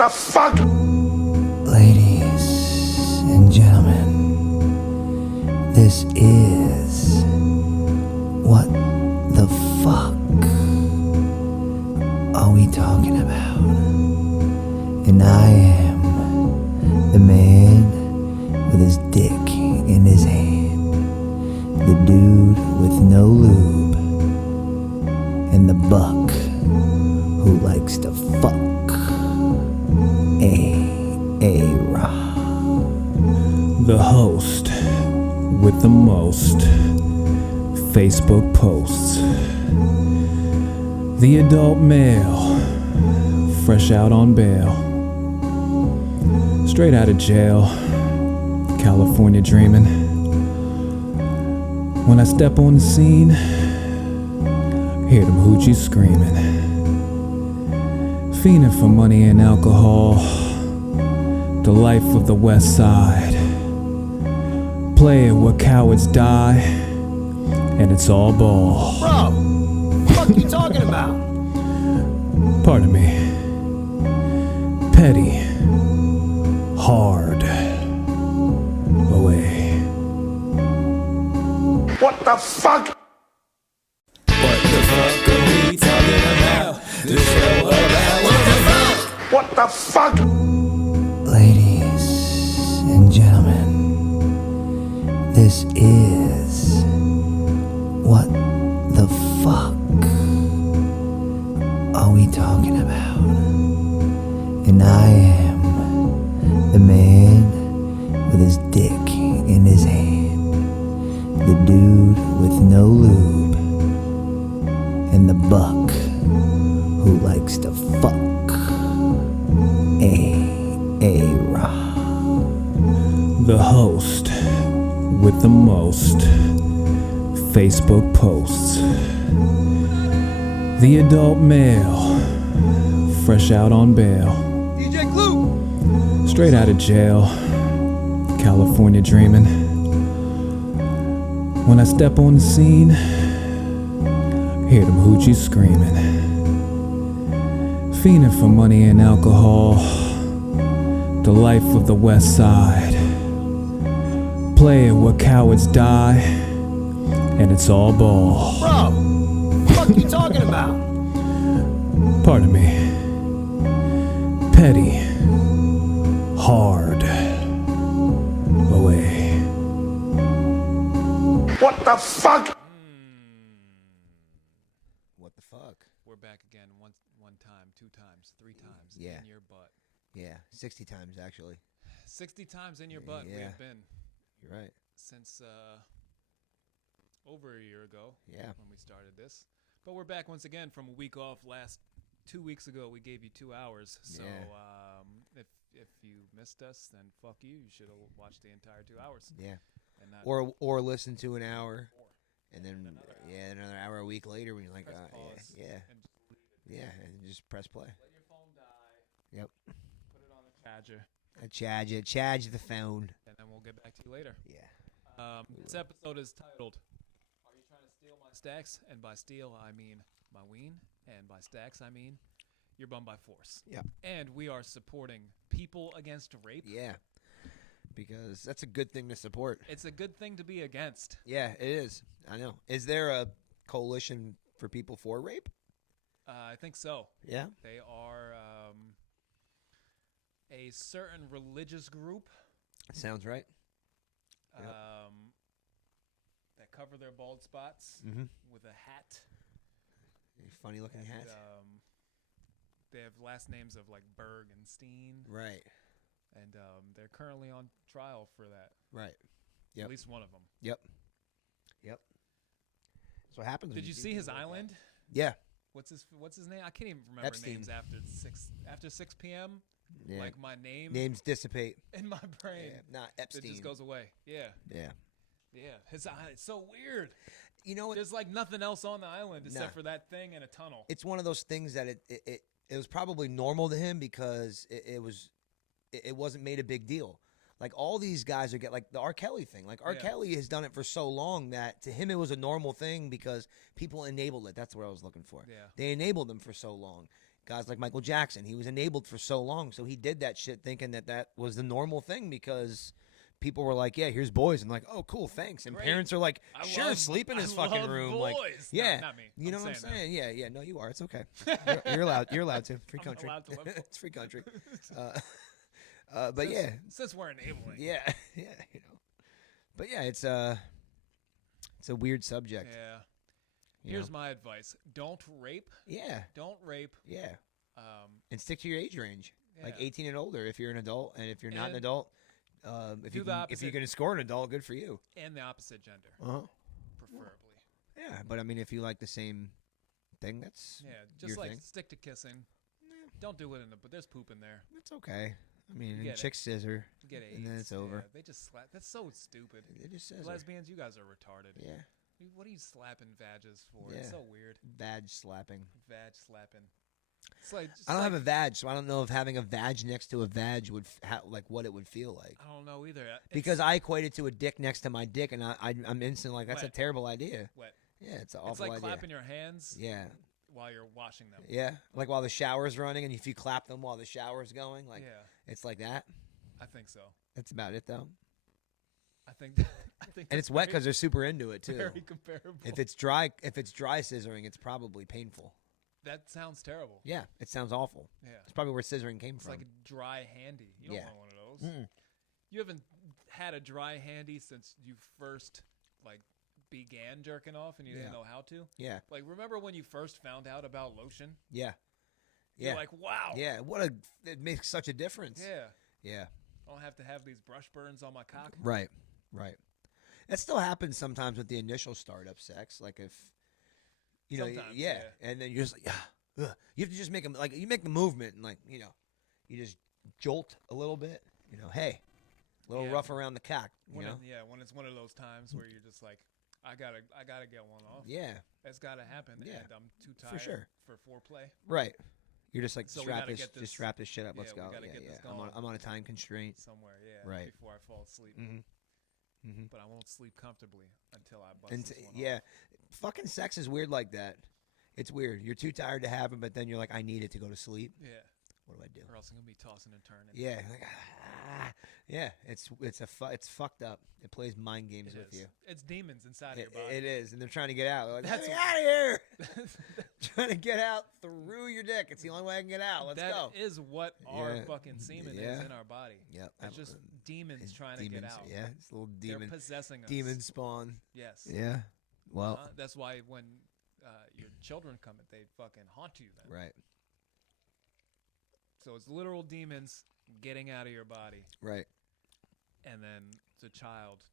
the fuck? Ladies and gentlemen, this is What the Fuck Are We Talking About? And I am the man with his dick in his hand, the dude with no lube, and the buck who likes to fuck. The host with the most Facebook posts. The adult male, fresh out on bail. Straight out of jail, California dreaming. When I step on the scene, hear them hoochies screaming. Fiending for money and alcohol, the life of the West Side. Play it where cowards die, and it's all ball. Bro, what the fuck you talking about? Pardon me. Petty, hard, away. What the fuck? What the fuck are we talking about? The show about what the fuck? What the fuck? Ladies and gentlemen, this is What the Fuck Are We Talking About? And I am the man with his dick in his hand, the dude with no lube, and the buck who likes to fuck. The host with the most Facebook posts. The adult male, fresh out on bail. DJ Glue. Straight out of jail, California dreaming. When I step on the scene, hear them hoochies screaming. Fiending for money and alcohol, the life of the West Side. Play it where cowards die, and it's all ball. Bro, what the fuck you talking about? Pardon me. Petty, hard, away. What the fuck? What the fuck? We're back again one time, 2 times, 3 times Yeah. in your butt. Yeah, 60 times actually. 60 times in your butt we Yeah. have been You're right. since over a year ago Yeah. when we started this. But we're back once again from a week off. 2 weeks ago we gave you 2 hours. So Yeah. if you missed us, then fuck you. You should have watched the entire 2 hours. Yeah. And not Or listen to an hour, and then another another hour a week later when you're like, press pause yeah, and just leave it. yeah, and just press play. Let your phone die. Yep. Put it on the charger, Charge the phone. and then we'll get back to you later. Yeah. This episode is titled, Are You Trying to Steal My Stacks? And by steal, I mean my ween. And by stacks, I mean you're bummed by force. Yep. And we are supporting People Against Rape. Yeah. Because that's a good thing to support. It's a good thing to be against. Yeah, it is. I know. Is there a coalition for people for rape? I think so. Yeah. They are a certain religious group Sounds right. Yep. that cover their bald spots Mm-hmm. with a hat. Funny looking And, hat. they have last names of like Berg and Steen. Right. And they're currently on trial for that. Right. Yep. At least one of them. Yep. That's what happens. Did you see his island? Yeah. What's his name? I can't even remember Epstein. names after 6 p.m. Yeah. Like my name Names dissipate. in my brain. Yeah. Not It Epstein. just goes away. Yeah. Yeah. Yeah. His island. It's so weird. You know what? There's like nothing else on the island except Nah. for that thing and a tunnel. It's one of those things that it was probably normal to him because it wasn't made a big deal. Like all these guys are like the R. Kelly thing. Like R. Yeah. Kelly has done it for so long that to him it was a normal thing because people enabled it. That's what I was looking for. Yeah. They enabled them for so long Guys like Michael Jackson, he was enabled for so long, so he did that shit thinking that was the normal thing because people were like, "Yeah, here's boys," and like, "Oh, cool, thanks." And Great. parents are like, I "Sure, love- sleep in I his fucking love room." boys. Like, No, yeah, not me. you know I'm what I'm saying saying? Yeah, yeah. No, you are. It's okay. You're allowed. You're allowed to. Free I'm country. allowed to live. It's free country. But yeah, Since we're enabling. yeah, yeah. You know, but yeah, it's a weird subject. Yeah. you Here's know? my advice: don't rape. Yeah, Don't rape. yeah, Um, and stick to your age range, like Yeah. 18 and older if you're an adult, and if you're not an And adult, if do you the can, if opposite. you can score an adult, good for you. and the opposite gender, Uh-huh. preferably. Yeah, but I mean, if you like the same thing, that's Yeah, your just like thing. stick to kissing. Don't do it but there's poop in there. It's okay. I mean, You and get it. chicks scissor, You get AIDS. and then it's over. Yeah, they just slap. That's so stupid. They just scissor. Lesbians, you guys are retarded. Yeah, What are you slapping vages for? Yeah. It's so weird. vag slapping. Vag slapping. It's like I don't have a vag, so I don't know if having a vag next to a vag would like what it would feel like. I don't know either. Because I equate it to a dick next to my dick, and I'm instantly like, that's a Wet. terrible idea. wet. Yeah, it's an awful It's like idea. clapping your hands Yeah, while you're washing them. yeah. Like while the shower's running, and if you clap them while the shower's going, like Yeah, it's like that. I think so. That's about it, though. I think. I think. And that's it's wet very- because they're super into it too. very comparable. If it's dry scissoring, it's probably painful. That sounds terrible. Yeah, it sounds awful. Yeah, It's probably where scissoring came it's from. like a dry handy. You don't Yeah. want one of those. Mm-mm. You haven't had a dry handy since you first like began jerking off and you Yeah. didn't know how to. Yeah, Like, remember when you first found out about lotion? yeah, You're yeah. like, wow. Yeah, it makes such a difference. Yeah. Yeah. I don't have to have these brush burns on my cock. Right. Right. That still happens sometimes with the initial startup sex. Like if you know, Sometimes, yeah, yeah. and then you're just like, you have to just make them like you make the movement and like you just jolt a little bit. Hey, a little Yeah. rough around the cock. When when it's one of those times where you're just like, I gotta get one off. Yeah. It's gotta happen. Yeah. And I'm too tired sure. for foreplay. Right. You're just like So we strap gotta this, get this- just strap this shit up. yeah, Let's we go. gotta Yeah, get yeah. this I'm going. on a time constraint. Somewhere, yeah. Right. Before I fall asleep. Mm-hmm. Mm-hmm. But I won't sleep comfortably until I bust And this one yeah, off. fucking sex is weird like that. It's weird. You're too tired to have it, but then you're like, I need it to go to sleep. Yeah. What do I do? Or else I'm gonna be tossing and turning. Yeah, like, yeah. It's fucked up. It plays mind games It with is. you. It's demons inside of your body. It is, and they're trying to get out. They're like, That's let me out of here! Trying to get out through your dick. It's the only way I can get out. Let's That go. is what our Yeah. fucking semen is Yeah. in our body. Yep. It's just demons It's trying to get demons. out. Yeah, it's a little They're demon. possessing us. Demon spawn. Yes. Yeah. Well, That's why when your children come, they fucking haunt you then. right, So it's literal demons getting out of your body, right. and then the child.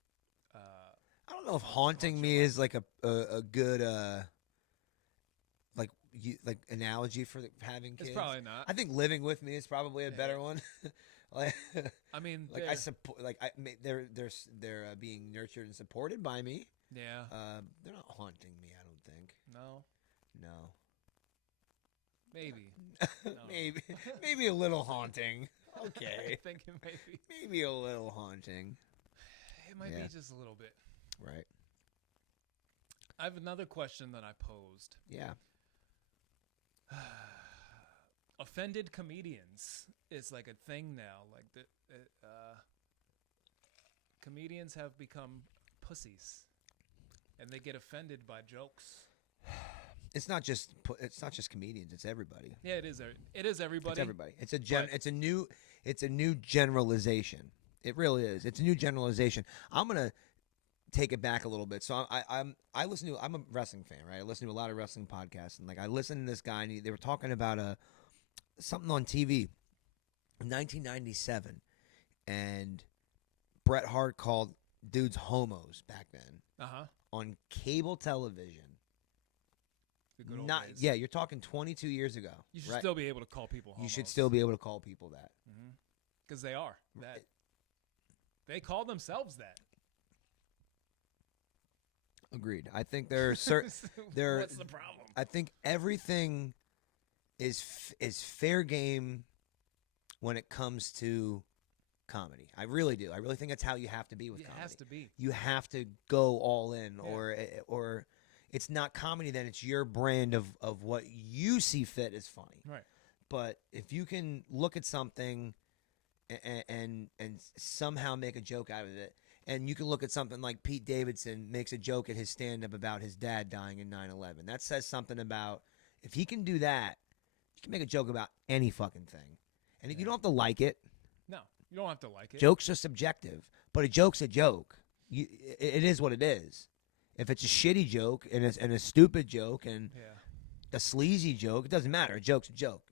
I don't know if haunting me is like a good like analogy for having kids. It's probably not. I think living with me is probably a better one. like, I mean, like they're- I support, like they're being nurtured and supported by me. yeah. They're not haunting me. I don't think. No. No, Maybe. maybe a little haunting. I Okay, think it may be. maybe a little haunting. It might Yeah. be just a little bit. Right. I have another question that I posed. Yeah. Offended comedians is like a thing now. Like comedians have become pussies, and they get offended by jokes. It's not just comedians. It's everybody. Yeah, it is. It is everybody. It's everybody. It's But- it's a new generalization. It really is. It's a new generalization. I'm gonna take it back a little bit. So I'm a wrestling fan, right? I listen to a lot of wrestling podcasts, and like I listened to this guy, and they were talking about something on TV in 1997, and Bret Hart called dudes homos back then on cable television. The good old Not days. yeah, you're talking 22 years ago. You should right? still be able to call people. You should still be able to call people that. because they are that. They call themselves that. Agreed. I think there are certain. There. What's the problem? I think everything is fair game when it comes to comedy. I really do. I really think that's how you have to be with It comedy. has to be. You have to go all in, Yeah. or it's not comedy. Then it's your brand of what you see fit as funny. Right. But if you can look at something and somehow make a joke out of it, and you can look at something like Pete Davidson makes a joke at his stand-up about his dad dying in 9/11. That says something about, if he can do that, you can make a joke about any fucking thing. And you don't have to like it. No, you don't have to like it. Jokes are subjective, but a joke's a joke. It is what it is. If it's a shitty joke and a stupid joke and a sleazy joke, it doesn't matter. A joke's a joke.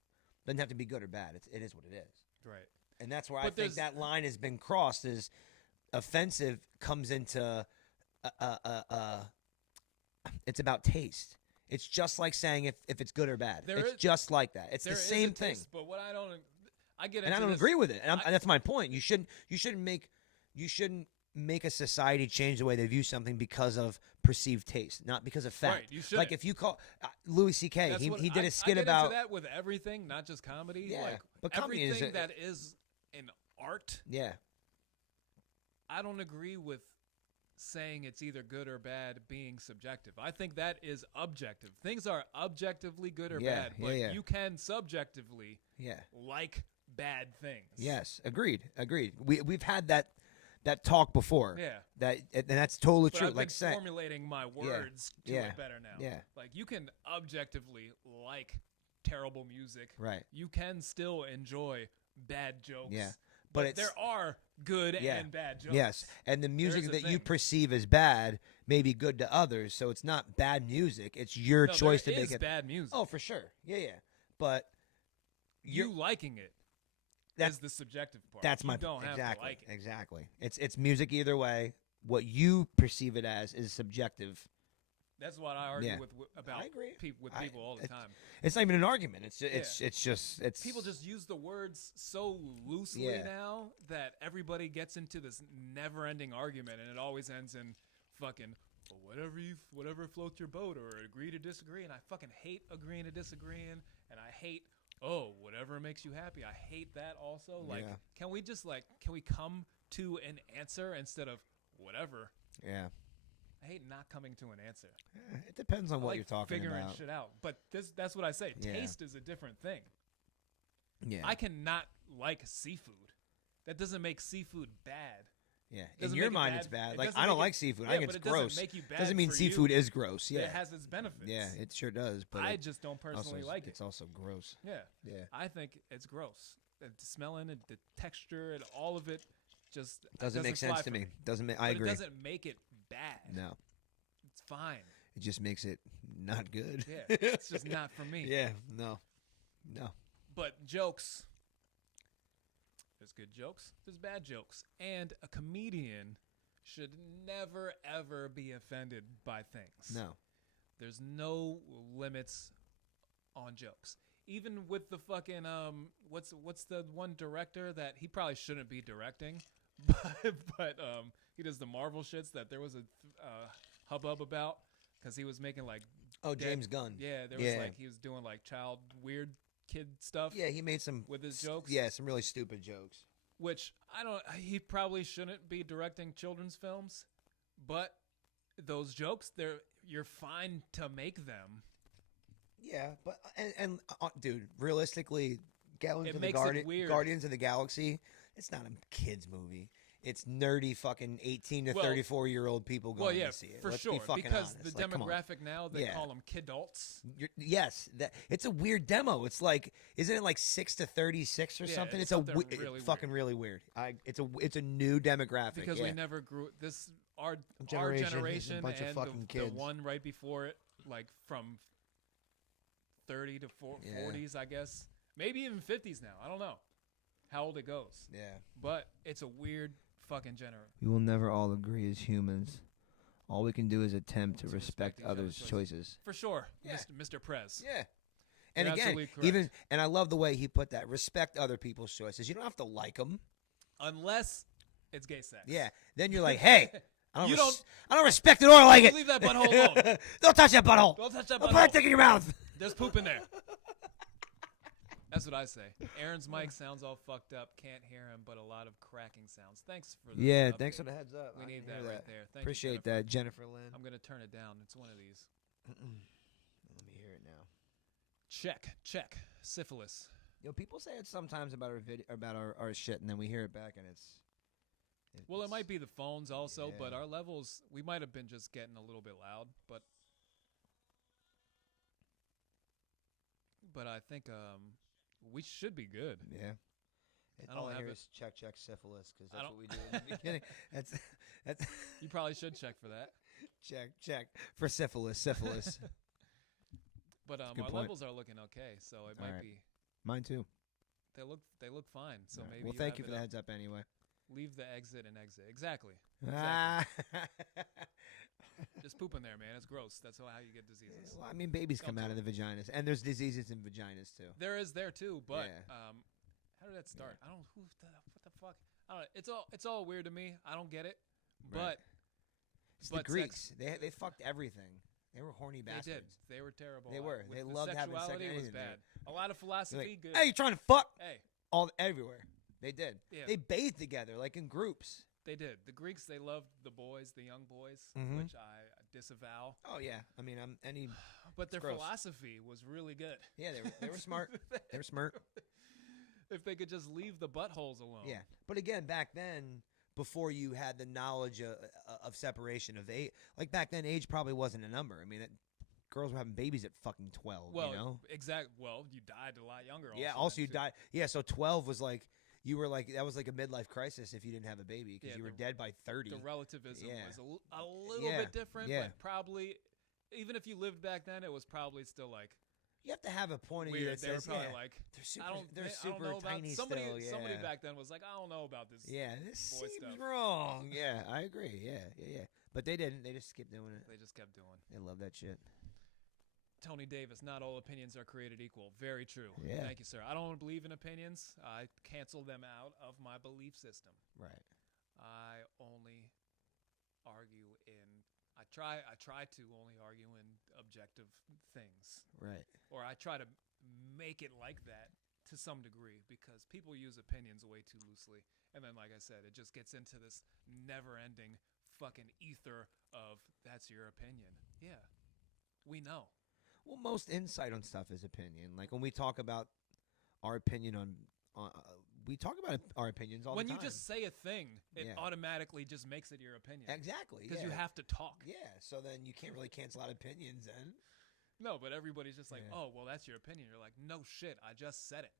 Doesn't have to be good or bad. It is what it is. Right. And that's where I think that line has been crossed. Is offensive comes into it's about taste. It's just like saying if it's good or bad. It's just like that. It's the same thing. Taste, but what I get into, and I don't agree with it. And that's my point. You shouldn't make a society change the way they view something because of perceived taste, not because of fact. Right, you should. Like if you call Louis C.K., he did a skit I about into that with everything, not just comedy. Yeah, like but comedy everything that is an art. Yeah. I don't agree with saying it's either good or bad being subjective. I think that is objective. Things are objectively good or bad, but you can subjectively like bad things. Yes, agreed. We've had that talk before. Yeah. And that's totally but true. I've like been formulating my words to it better now. Yeah. Like you can objectively like terrible music. Right. You can still enjoy bad jokes. Yeah. But there are good and bad jokes. Yes, and the music that you perceive as bad may be good to others, so it's not bad music. It's your choice to make it bad music. Oh, for sure. Yeah. But you liking it is the subjective part. That's you don't have to like it. Exactly. It's music either way. What you perceive it as is subjective. That's what I argue about people all the time. It's not even an argument. It's just people just use the words so loosely now that everybody gets into this never-ending argument, and it always ends in fucking whatever floats your boat, or agree to disagree. And I fucking hate agreeing to disagreeing, and I hate whatever makes you happy. I hate that also. Like, can we come to an answer instead of whatever? Yeah. I hate not coming to an answer. It depends on what you're talking figuring about. Shit out. But that's what I say. Yeah. Taste is a different thing. Yeah. I cannot like seafood. That doesn't make seafood bad. Yeah. In your mind, it's bad. Like, I don't like seafood. Yeah, I think it's gross. Doesn't make you bad. Doesn't mean for seafood you. is gross. Yeah. It has its benefits. Yeah, it sure does. But I just don't personally like it. It's also gross. Yeah. Yeah. I think it's gross. The smelling and the texture and all of it just doesn't make sense to me. Doesn't make. I agree. It doesn't make it bad. No. It's fine. It just makes it not good. Yeah, it's just not for me. Yeah, no. But jokes. There's good jokes. There's bad jokes. And a comedian should never, ever be offended by things. No. There's no limits on jokes. Even with the fucking, what's the one director that he probably shouldn't be directing, but he does the Marvel shits that there was a hubbub about because he was making like James Gunn. Yeah, there was like he was doing like child weird kid stuff. Yeah, he made some with his jokes. Yeah, some really stupid jokes. Which he probably shouldn't be directing children's films, but those jokes, you're fine to make them. Yeah, but and dude, realistically, Guardians of the Galaxy, it's not a kids movie. It's nerdy fucking 18 to 34-year-old people going to see it. For Let's sure, be fucking because honest. the demographic now, they call them kidults. Yes, it's a weird demo. It's like, isn't it like 6 to 36 or something? It's really fucking really weird. It's a new demographic because we never grew this. Our generation a bunch and of fucking kids. The one right before it, like from 30 to 40s, I guess, maybe even 50s now. I don't know how old it goes. Yeah, but it's a weird fucking generation. We will never all agree as humans. All we can do is attempt to respect others' choices. For sure, Yeah. Mr. Prez. Yeah. And You're again, correct. and I love the way he put that. Respect other people's choices. You don't have to like them. Unless it's gay sex. Yeah. Then you're like, hey, I You don't respect it or like it. Leave that butthole alone. Don't touch that butthole. Don't touch that Don't put that butthole. thing in your mouth. There's poop in there. That's what I say. Aaron's mic sounds all fucked up. Can't hear him, but a lot of cracking sounds. Thanks for the update. Thanks for the heads up. We need that right there. Thank Appreciate you, Jennifer. that, Jennifer Lynn. I'm going to turn it down. It's one of these. Let me hear it now. Check. Syphilis. People say it sometimes about our about our shit, and then we hear it back, and it's. Well, it might be the phones also, but Yeah. our levels, we might have been just getting a little bit loud, but I think we should be good. Yeah. I don't All I have hear it- is check syphilis because I that's don't- what we do in the beginning. That's You probably should check for that. check for syphilis. But a our good point. levels are looking okay, so it All might right. be. Mine too. They look fine. So All right. maybe. Well, thank have you for it the up. heads up anyway. Leave the exit and exit. Exactly. Ah. Just poop in there, man. It's gross. That's how you get diseases. Well, I mean, babies come Don't out of the vaginas, and there's diseases in vaginas too. There is there too, but Yeah. how did that start? I don't. What the fuck? I don't know. It's all weird to me. I don't get it. But It's but the Greeks. They fucked everything. They were horny they bastards. did. They were terrible. They were. With They the loved having sex. sexuality was anything. bad. A lot of philosophy. Like, Good. hey, you trying to fuck? Hey, All everywhere. They did. Yeah. They bathed together, like in groups. they did. The Greeks, they loved the boys, the young boys, Mhm. which I disavow. Oh yeah. I mean, But their gross. philosophy was really good. Yeah, they were smart. They were smart. If they could just leave the buttholes alone. Yeah, but again, back then, before you had the knowledge of separation of age, like back then, age probably wasn't a number. I mean, girls were having babies at fucking 12. Well, you know? Well, you died a lot younger. Yeah. Also, Also, then, you too. died. Yeah. So 12 was like that was like a midlife crisis if you didn't have a baby because Yeah, you were the- dead by 30. The relativism Yeah. was a little Yeah, bit different, yeah. but probably, even if you lived back then, it was probably still like You have to have a point of view weird. that They were says, probably yeah, like, they're super, I don't, they're I don't super know about tiny somebody. still. Yeah. Somebody back then was like, I don't know about this. Yeah, this boy seems stuff. wrong. Yeah, I agree. Yeah. But they didn't. They just kept doing it. They just kept doing. They love that shit. Tony Davis, not all opinions are created equal. Very true. Yeah. Thank you, sir. I don't believe in opinions. I cancel them out of my belief system. Right. I only argue in. I try to only argue in objective things, Right. or I try to make it like that to some degree because people use opinions way too loosely, and then, like I said, it just gets into this never-ending fucking ether of that's your opinion. Yeah, we know. Well, most insight on stuff is opinion. Like when we talk about our opinion on we talk about our opinions all When the you time. just say a thing, it Yeah. automatically just makes it your opinion. Exactly. Because yeah. you have to talk. Yeah, so then you can't really cancel out opinions then. No, but everybody's just like, Yeah. oh, well, that's your opinion. You're like, no shit, I just said it.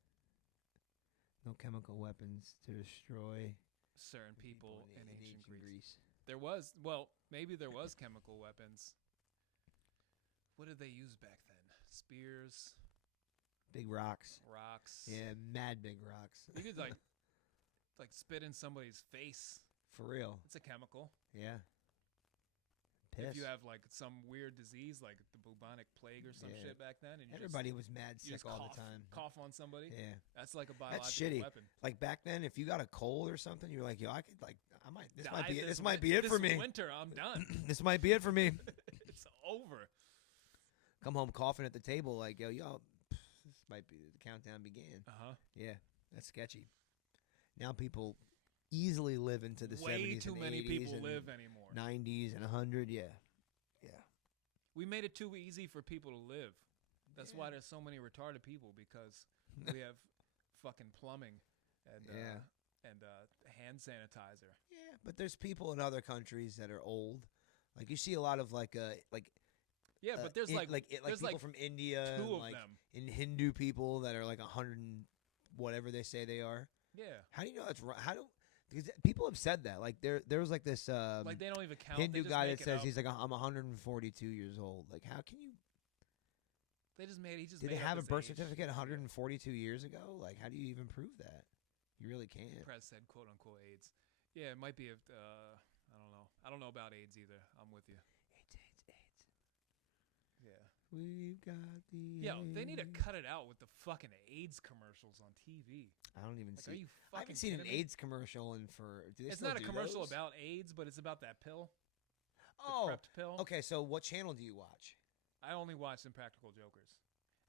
No chemical weapons to destroy Certain people in ancient Greece. Greece. There was, well, maybe there was chemical weapons. What did they use back then? Spears, Big rocks. rocks. Yeah, mad big rocks. You could like spit in somebody's face. For real. It's a chemical. Yeah. Piss. If you have like some weird disease like the bubonic plague or some Yeah. shit back then, and you Everybody was mad just, you just sick all cough, the time. cough on somebody. Yeah. That's like a That's biological shitty. weapon. Like back then, if you got a cold or something, you're like, yo, I could like, I might. This might Die be. This win- might be it for this me. Winter, I'm done. This might be it for me. It's over. Come home coughing at the table, like, yo, this might be the countdown began. Uh-huh. Yeah, that's sketchy. Now people easily live into the 70s Way too and many 80s people and live anymore. 90s and 100. Yeah. We made it too easy for people to live. That's why there's so many retarded people, because we have fucking plumbing and Yeah. Hand sanitizer. Yeah, but there's people in other countries that are old. Like you see a lot of Yeah, but there's like there's people like from India, two and of like them. and Hindu people that are like 100 and whatever they say they are. Yeah, How do you know that's right? Because people have said that. Like there was like this like they don't even count. Hindu they just guy make that it says up. he's like I'm 142 years old. Like how can you? They just made. He just Did made they up have a his birth age. certificate 142 years ago? Like how do you even prove that? You really can't. Press said quote unquote AIDS. Yeah, it might be. I don't know. I don't know about AIDS either. I'm with you. AIDS. Yeah. We've got the. Yeah, they need to AIDS. cut it out with the fucking AIDS commercials on TV. I don't even Like, see. are you I fucking haven't seen an kidding me? AIDS commercial in for. Do they It's still not a do commercial those? about AIDS, but it's about that pill. Oh, PrEP pill. okay. So what channel do you watch? I only watched Impractical Jokers.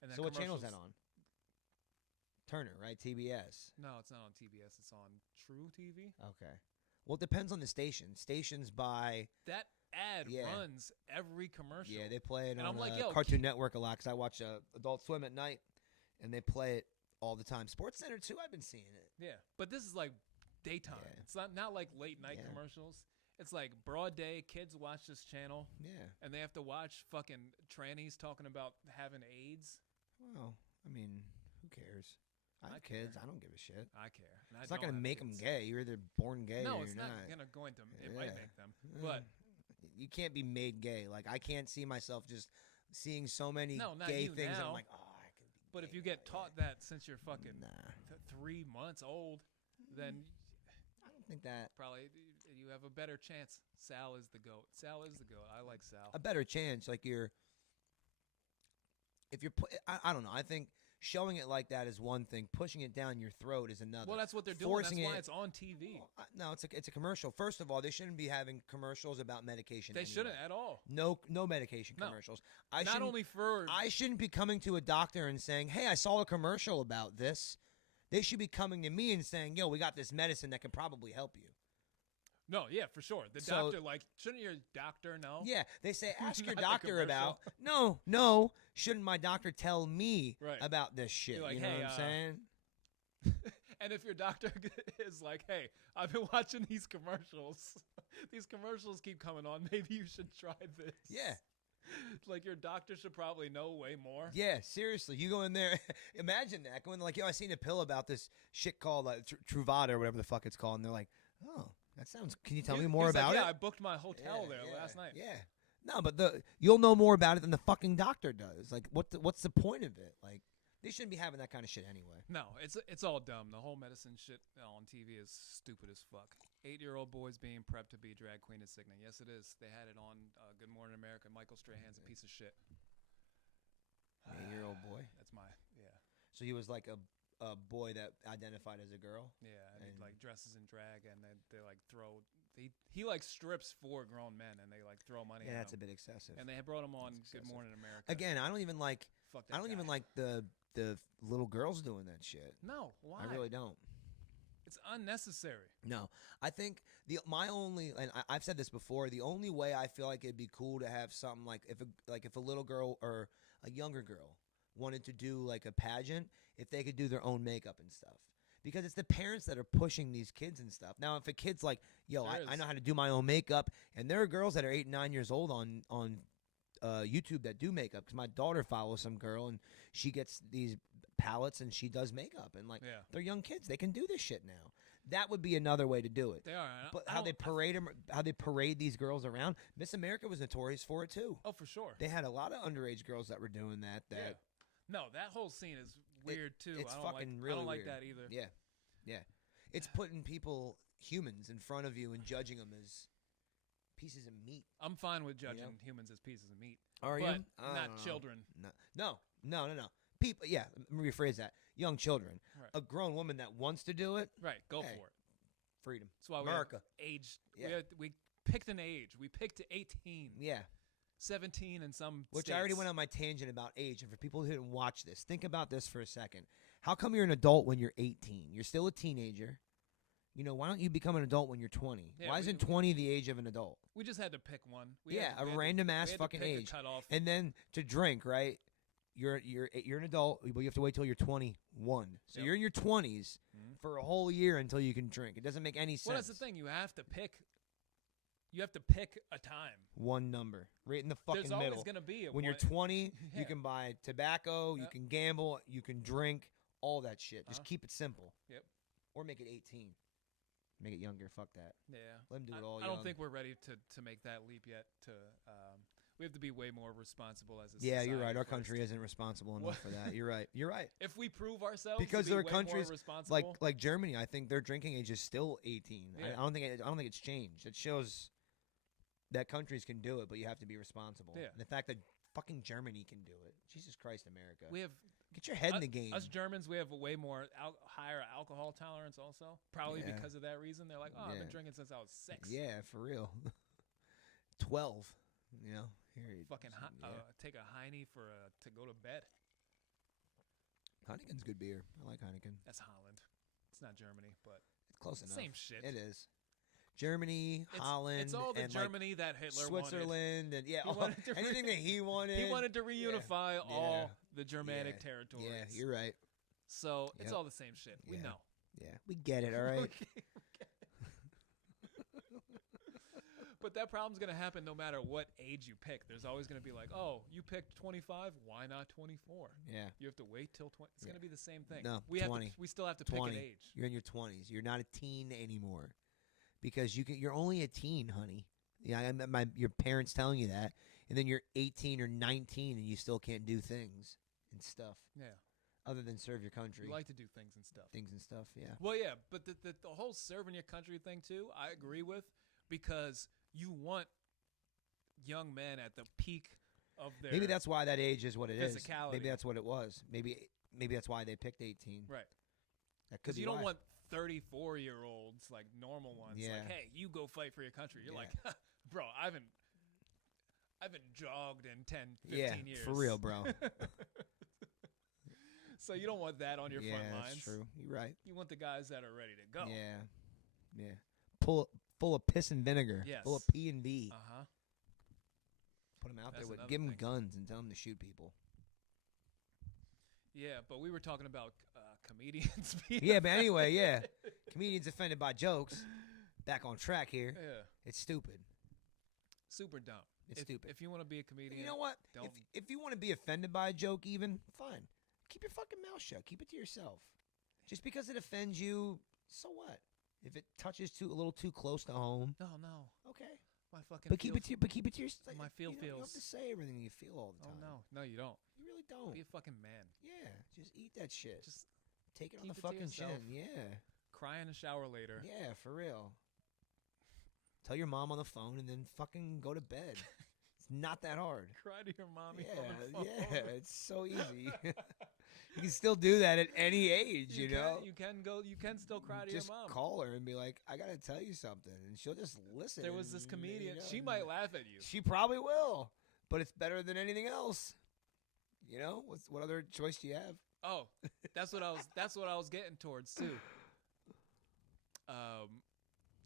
And then So what channel is that commercials- on? Turner, right? TBS. No, it's not on TBS. It's on True TV. Okay. Well, it depends on the station. Stations by That ad Yeah. runs every commercial. yeah, they play it And on I'm like, yo, Cartoon Network a lot because I watch Adult Swim at night, and they play it all the time. Sports Center too. I've been seeing it. Yeah, but this is like daytime. Yeah. It's not like late night Yeah. commercials. It's like broad day. Kids watch this channel, Yeah. and they have to watch fucking trannies talking about having AIDS. Well, I mean, who cares? I I have care. kids. I don't give a shit. I care. And It's I not going don't to have make them kids. gay. You're either born gay No, or it's you're not not. gonna go into. It might Yeah. make them, but You can't be made gay. Like, I can't see myself just seeing so many No, not gay you things. And now. I'm like, oh, I could be but gay if you now, get yeah. taught that since you're fucking Nah. 3 months old, then I don't think that. probably you have a better chance. Sal is the goat. Sal is the goat. I like Sal. A better chance. Like, if you're, I don't know. I think showing it like that is one thing. Pushing it down your throat is another. Well, that's what they're doing. Forcing That's why it- it's on TV. No, it's a commercial. First of all, they shouldn't be having commercials about medication. They anyway. shouldn't at all. No medication No. commercials. Not only for I shouldn't be coming to a doctor and saying, "Hey, I saw a commercial about this." They should be coming to me and saying, "Yo, we got this medicine that can probably help you." no, yeah, for sure. The So- doctor, like, shouldn't your doctor know? Yeah, they say, "Ask your Not the doctor about." No, shouldn't my doctor tell me Right. about this shit? You're like, you know "Hey, what I'm saying? And if your doctor is like, "Hey, I've been watching these commercials. These commercials keep coming on. Maybe you should try this." Yeah. Like your doctor should probably know way more. Yeah, seriously. You go in there, imagine that. Go in there like, yo, I seen a pill about this shit called Truvada or whatever the fuck it's called. And they're like, oh, that sounds, can you tell me more He's like, about yeah, it? I booked my hotel there Yeah, last night. Yeah. No, but you'll know more about it than the fucking doctor does. Like, what's the point of it? Like, they shouldn't be having that kind of shit anyway. No, it's all dumb. The whole medicine shit on TV is stupid as fuck. 8-year-old boys being prepped to be drag queen is sickening. Yes, it is. They had it on Good Morning America. Michael Strahan's a piece of shit. 8-year-old boy. That's my So he was like a boy that identified as a girl. yeah. And he And- like dresses in drag, and then they like throw. He like strips for grown men, and they like throw money. Yeah, at that's a him. bit excessive. And they had brought him on That's Good excessive. Morning America. Again, I don't even like. Fuck that I don't guy. even like the little girls doing that shit. No, why? I really don't. It's unnecessary. No, I think my only, and I've said this before, the only way I feel like it'd be cool to have something like if a little girl or a younger girl wanted to do like a pageant, if they could do their own makeup and stuff. Because it's the parents that are pushing these kids and stuff. Now, if a kid's like, yo, There I is. know how to do my own makeup, and there are girls that are 8 and 9 years old on YouTube that do makeup. Because my daughter follows some girl, and she gets these palettes, and she does makeup. And, like, Yeah. they're young kids. They can do this shit now. That would be another way to do it. They are. and But I how they don't- parade them, how they parade these girls around. Miss America was notorious for it, too. Oh, for sure. They had a lot of underage girls that were doing that. Yeah. No, that whole scene is weird too. It's I don't fucking like, really I don't like weird. that either. Yeah, yeah. It's putting people, humans, in front of you and judging them as pieces of meat. I'm fine with judging know? humans as pieces of meat. Are but you? I not don't know. children. No. People. Yeah. Let me rephrase that. Young children. Right. A grown woman that wants to do it. Right, go Hey, for it. Freedom. That's why America. we have age. Yeah. We picked an age. We picked 18, Yeah. 17 in some Which states. I already went on my tangent about age. And for people who didn't watch this, think about this for a second. How come you're an adult when you're 18? You're still a teenager. You know, why don't you become an adult when you're 20? Yeah, why isn't 20 the age of an adult? We just had to pick one. A random ass fucking pick age. A cutoff. And then to drink, right? You're an adult, but you have to wait till you're 21. So Yep. you're in your 20s Mhm. for a whole year until you can drink. It doesn't make any sense. Well, that's the thing. You have to pick. You have to pick a time. One number, right in the fucking There's always middle. going to be a When you're one- 20, Yeah. you can buy tobacco, you Yep. can gamble, you can drink, all that shit. Just Uh-huh. keep it simple. Yep. Or make it 18. Make it younger. Fuck that. Yeah. Let them do I, it all I don't young. think we're ready to make that leap yet. We have to be way more responsible as a Yeah, you're right. society Our first. country isn't responsible enough What? for that. You're right. You're right. If we prove ourselves Because to be there are way countries more responsible, like Germany, I think their drinking age is still 18. I Yeah. don't think it's changed. It shows that countries can do it, but you have to be responsible. Yeah. And the fact that fucking Germany can do it. Jesus Christ, America. we have Get your head in the game. Us Germans, we have a way more higher alcohol tolerance. Also, probably Yeah. because of that reason. They're like, oh, I've Yeah. been drinking since I was 6. Yeah, for real. 12. You know, here you Fucking yeah. take a Heine to go to bed. Heineken's good beer. I like Heineken. That's Holland. It's not Germany, but It's close enough. same shit. It is. Germany, It's, Holland, It's all the and like Germany that Hitler wanted. Switzerland, and yeah, He all, wanted to anything that he wanted. He wanted to reunify all Yeah. the Germanic Yeah. territories. Yeah, you're right. So it's Yep. all the same shit. We Yeah. know. Yeah, we get it. All right. But that problem's going to happen no matter what age you pick. There's always going to be like, oh, you picked 25. Why not 24? Yeah. You have to wait till 20. It's going to be the same thing. No, we 20. We still have to pick 20. an age. You're in your 20s. You're not a teen anymore, because you're only a teen, honey. Yeah, your parents telling you that, and then you're 18 or 19 and you still can't do things and stuff Yeah. other than serve your country. You like to do things and stuff. Yeah. Well, yeah, but the whole serving your country thing too, I agree with, because you want young men at the peak of their Maybe that's why that age is what it is. physicality. Maybe that's what it was. Maybe that's why they picked 18. right. That could Because be you don't why. want 34-year-olds like normal ones. Yeah. Like, hey, you go fight for your country. You're Yeah. like, bro, I haven't jogged in 10, 15 yeah, years. for real, bro. So you don't want that on your yeah, front lines. that's true. You're right. You want the guys that are ready to go. Yeah. Full of piss and vinegar. Yes. Full of P and V. Uh-huh. Put them out That's there with. another Give them thing. guns and tell them to shoot people. Yeah, but we were talking about comedians. being Yeah, but anyway, yeah. Comedians offended by jokes. Back on track here. Yeah. It's stupid. Super dumb. It's stupid. If you want to be a comedian, You know what? Don't. If you want to be offended by a joke, even fine. Keep your fucking mouth shut. Keep it to yourself. Just because it offends you, so what? If it touches a little too close to home, No. okay. My fucking. But keep it to yourself. My feel you don't have feels- to say everything you feel all the Oh time. no, you don't. You really don't. Be a fucking man. Yeah, just eat that shit. Just take it on keep the it to fucking yourself. chin. Yeah. cry in the shower later. Yeah, for real. Tell your mom on the phone and then fucking go to bed. It's not that hard. Cry to your mommy Yeah, on the phone. yeah, it's so easy. You can still do that at any age, you know. You can still cry to Just your mom. call her and be like, "I gotta tell you something," and she'll just listen. There was this and, comedian. you know, She might laugh at you. She probably will, but it's better than anything else. You know, what other choice do you have? Oh, that's what I was getting towards too.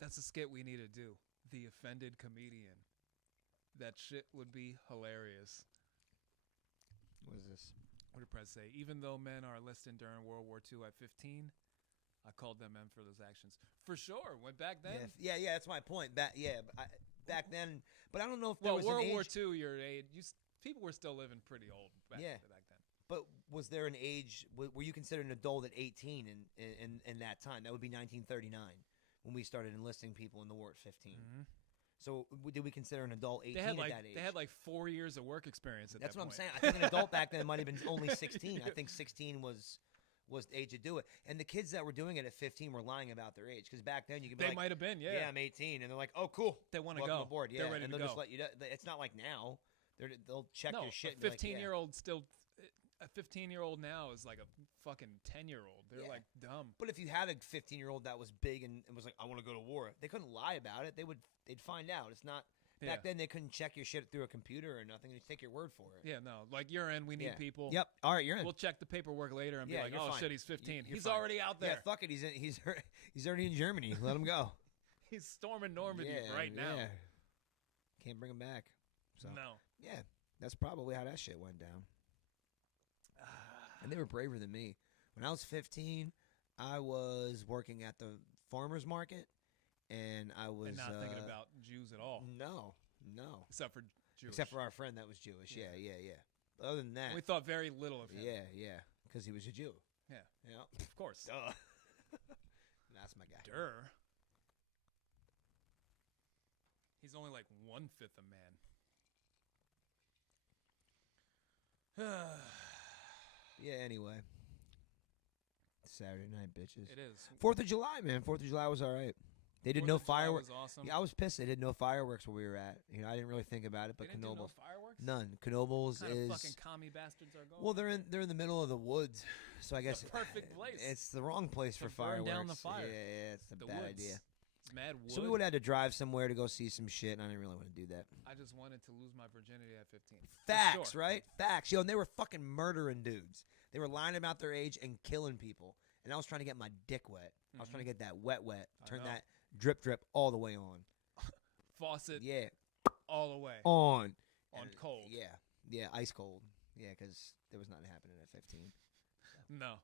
That's a skit we need to do. The offended comedian. That shit would be hilarious. What is this? What did Prez say? Even though men are enlisted during World War II at 15, I called them men for those actions. For sure. When back then. Yeah, that's my point. Back then, but I don't know if there Well, was World an War age. II, your age, people were still living pretty old back then. But was there an age? Were you considered an adult at 18 in that time? That would be 1939 when we started enlisting people in the war at 15. Mhm. So did we consider an adult 18 They had at like that age? they had like 4 years of work experience at That's that what point. I'm saying. I think an adult back then might have been only 16. I think 16 was the age to do it. And the kids that were doing it at 15 were lying about their age, because back then you could be They like, might have been, yeah. I'm 18, and they're like, oh, cool. They wanna Welcome go. aboard. Yeah, They're ready and to they'll go. just let you. It's not like now. They'll check No, your shit. a and be like, 15-year-old still. A 15-year-old now is like a fucking 10-year-old. They're Yeah. like dumb. But if you had a 15-year-old that was big and was like, I want to go to war, they couldn't lie about it. They'd find out. It's not. Yeah. Back then, they couldn't check your shit through a computer or nothing. They'd take your word for it. Yeah, no. Like, you're in. We need Yeah. people. Yep. All right, you're in. We'll check the paperwork later and be Yeah, like, you're oh fine. shit, he's 15. You're He's fine. already out there. Yeah, fuck it. He's already in Germany. Let him go. He's storming Normandy Yeah, right now. yeah. Can't bring him back. So No. yeah, that's probably how that shit went down. And they were braver than me. When I was 15, I was working at the farmer's market, and I was And not thinking about Jews at all. no, Except for Jewish. except for our friend that was Jewish. Yeah. But other than that, We thought very little of him. yeah, because he was a Jew. Yeah. Yeah, Of course. duh. That's my guy. Durr. He's only like 1/5 a man. Yeah. Anyway, Saturday night, bitches. It is. 4th of July, man. 4th of July was all right. They did 4th no of July fireworks. was awesome. Yeah, I was pissed. They did no fireworks where we were at. You know, I didn't really think about it, They but didn't do no Knoebels, fireworks? none. Knoebels What kind is of fucking commie bastards are going? well, they're in the middle of the woods, so I guess the perfect place. It's the wrong place To for burn fireworks. down the fire. Yeah, it's a the bad woods. idea. It's mad wood. So we would have had to drive somewhere to go see some shit, and I didn't really want to do that. I just wanted to lose my virginity at 15. For Facts, sure. right? Facts. Yo, and they were fucking murdering dudes. They were lying about their age and killing people. And I was trying to get my dick wet. I was trying to get that wet, I turn know. that drip all the way on. Faucet Yeah, all the way. on. On And, cold. Yeah, ice cold. Yeah, because there was nothing happening at 15. No.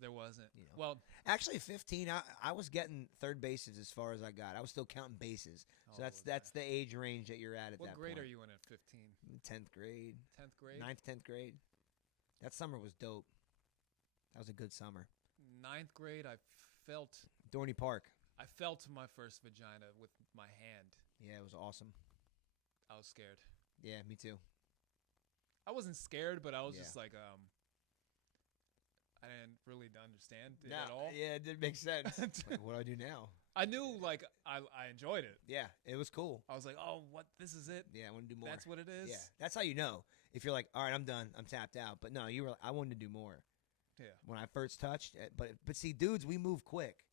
There wasn't. You know. Well, Actually, 15, I was getting third bases as far as I got. I was still counting bases. So that's the age range that you're at what that grade point. are you in at 15? 10th grade. 10th grade? 9th, 10th grade. That summer was dope. That was a good summer. 9th grade, I felt Dorney Park. my first vagina with my hand. Yeah, it was awesome. I was scared. Yeah, me too. I wasn't scared, but I was Yeah. just like, I didn't really understand it at all. Yeah, it did make sense. Like, what do I do now? I knew, like, I enjoyed it. Yeah, it was cool. I was like, oh, what? This is it? Yeah, I want to do more. That's what it is? Yeah, that's how you know. If you're like, all right, I'm done. I'm tapped out. But no, you were. I wanted to do more. Yeah. When I first touched, but see, dudes, we move quick.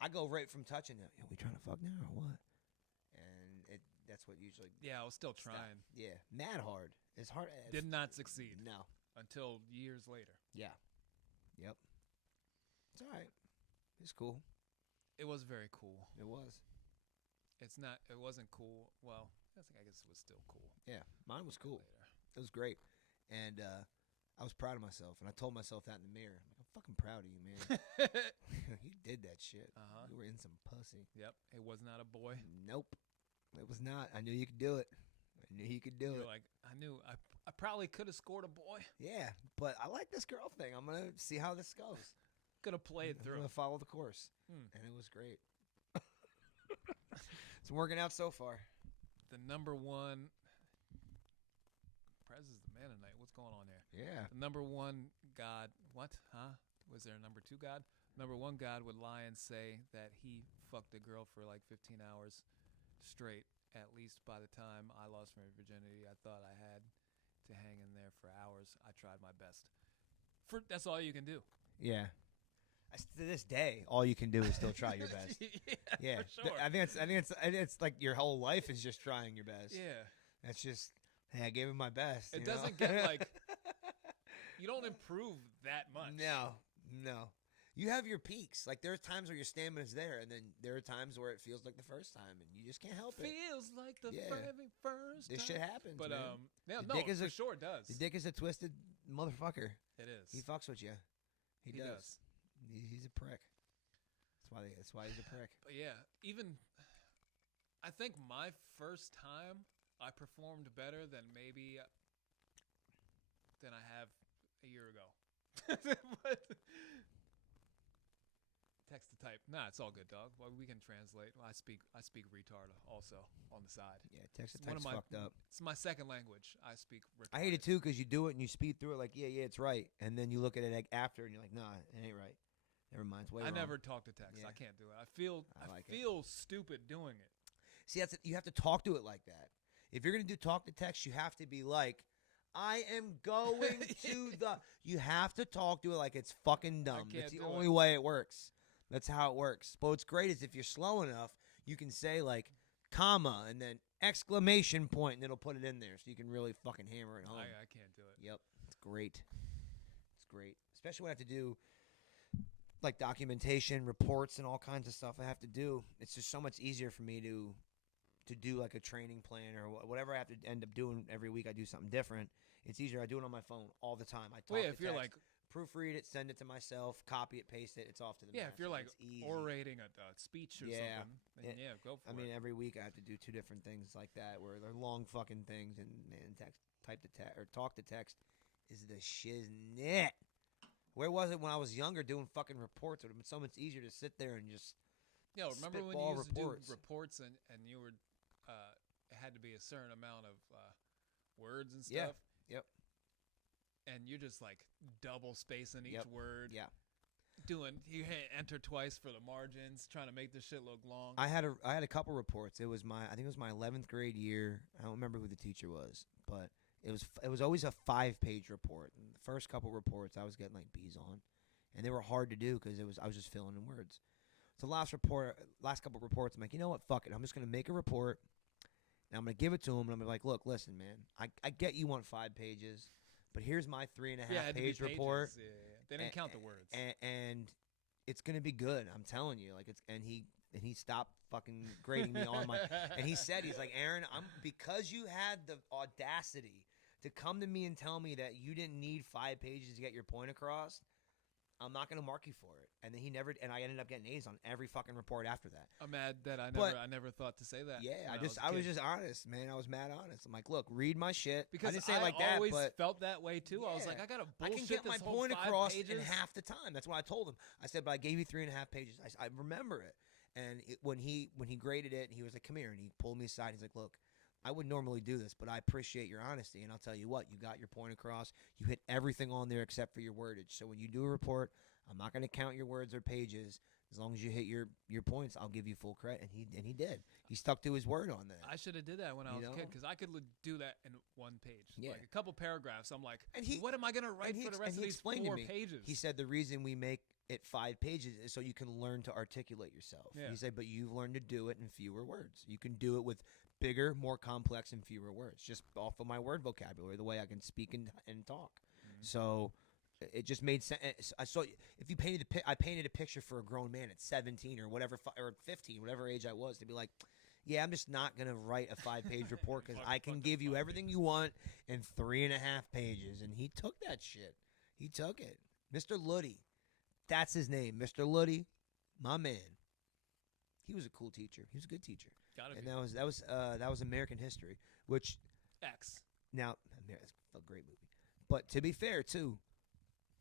I go right from touching them. Yo, we trying to fuck now or what? And that's what usually. Yeah, I was still stop. trying. Yeah, mad hard. It's hard. Did not succeed No. until years later. Yeah. Yep. It's all right. It's cool. It was very cool. It was. It wasn't cool. Well, I guess it was still cool. Yeah, mine was cool. Later. It was great, and I was proud of myself. And I told myself that in the mirror. I'm fucking proud of you, man. You did that shit. Uh-huh. You were in some pussy. Yep. It was not a boy. Nope. It was not. I knew you could do it. I knew you could do You're it. like, I probably could have scored a boy. Yeah, but I like this girl thing. I'm gonna see how this goes. Could have played I'm through. gonna follow the course, Hmm. and it was great. It's working out so far. The number one. Prez is the man tonight. What's going on there? Yeah. The number one God. What? Huh? Was there a number two God? Number one God would lie and say that he fucked a girl for like 15 hours straight. At least by the time I lost my virginity, I thought I had to hang in there for hours. I tried my best. That's all you can do. Yeah. To this day, all you can do is still try your best. Yeah, for sure. I think it's like your whole life is just trying your best. Yeah. That's just, hey, I gave it my best. It you know? doesn't get like you don't improve that much. No. You have your peaks. Like there are times where your stamina's there, and then there are times where it feels like the first time, and you just can't help it. Feels like the Yeah. very first This time. shit happens, But man. yeah, The no, dick is for a- sure it does. The dick is a twisted motherfucker. It is. He fucks with you. He He does. does. He's a prick. That's why he's a prick. But yeah, even I think my first time I performed better than maybe than I have a year ago. But text to type. Nah, it's all good, dog. Well, we can translate. I speak retard also on the side. Yeah, text to It's one text of my- fucked up. It's my second language. I speak retarded. I hate it too because you do it and you speed through it like, yeah, it's right, and then you look at it like after and you're like, nah, it ain't right. Never mind, it's way I wrong. never talk to text. Yeah. I can't do it. I feel I like it. feel stupid doing it. See, you have to talk to it like that. If you're gonna do talk to text, you have to be like, I am going to the. You have to talk to it like it's fucking dumb. can't That's the do only it. way it works. That's how it works. But what's great is if you're slow enough, you can say like, comma, and then exclamation point, and it'll put it in there, so you can really fucking hammer it home. I can't do it. Yep, it's great. It's great, especially when I have to do like documentation, reports, and all kinds of stuff I have to do. It's just so much easier for me to do like a training plan or whatever I have to end up doing every week. I do something different. It's easier. I do it on my phone all the time. I talk Well, yeah, to if you're text, like proofread it, send it to myself, copy it, paste it. It's off to the yeah, master. if you're like It's easy. orating a speech or Yeah. something, then yeah, go for I it. mean, every week I have to do 2 different things like that where they're long fucking things, and man, type to text or talk to text is the shiznit. Where was it when I was younger doing fucking reports? It would have been so much easier to sit there and just Yeah, remember when spitball you used reports. to do reports and you were it had to be a certain amount of words and Yeah. stuff? Yep. And you're just like double spacing each Yep. word. Yeah. You hit enter twice for the margins, trying to make this shit look long. I had a couple reports. I think it was my 11th grade year. I don't remember who the teacher was, but it was always a 5-page report. And the first couple reports I was getting like B's on, and they were hard to do because I was just filling in words. So last couple reports, I'm like, you know what? Fuck it. I'm just gonna make a report, and I'm gonna give it to him, and I'm gonna be like, look, listen, man, I get you want 5 pages, but here's my 3.5 yeah, it had to be page report. pages. Yeah. They didn't count the words. And it's gonna be good. I'm telling you. Like and he stopped fucking grading me on my. And he said, he's like, Aaron, because you had the audacity to come to me and tell me that you didn't need 5 pages to get your point across. I'm not going to mark you for it. And then he never, and I ended up getting A's on every fucking report after that. I'm mad that I But- never thought to say that. Yeah, when I was a kid. just honest, man. I was mad honest. I'm like, look, read my shit. Because I didn't say it like that, always but felt that way too. I was Yeah. like, I gotta I bullshit can get my this whole point 5 across pages. in half the time. That's what I told him. I said, but I gave you 3.5 pages. I remember it. And when he graded it, he was like, come here, and he pulled me aside. He's like, look, I would normally do this, but I appreciate your honesty, and I'll tell you what, you got your point across. You hit everything on there except for your wordage. So when you do a report, I'm not going to count your words or pages. As long as you hit your points, I'll give you full credit. And he did. He stuck to his word on that. I should have did that when I was a kid because I could do that in 1 page, Yeah. like a couple paragraphs. I'm like, And he- what am I gonna write for the rest of these explained 4 to me, pages? He said the reason we make it 5 pages is so you can learn to articulate yourself. Yeah. He said, but you've learned to do it in fewer words. You can do it with bigger, more complex, and fewer words, just off of my word vocabulary, the way I can speak and talk. So it just made sense. I saw if you painted I painted a picture for a grown man at 17 or whatever, or 15, whatever age I was, to be like, yeah, I'm just not gonna write a 5-page report because I can give you everything you want in 3.5 pages. And he took that shit. He took it. Mr. Luddy, that's his name, Mr. Luddy, my man. He was a cool teacher. He was a good teacher. Gotta And be. that was American History, which X. now it's a great movie. But to be fair, too,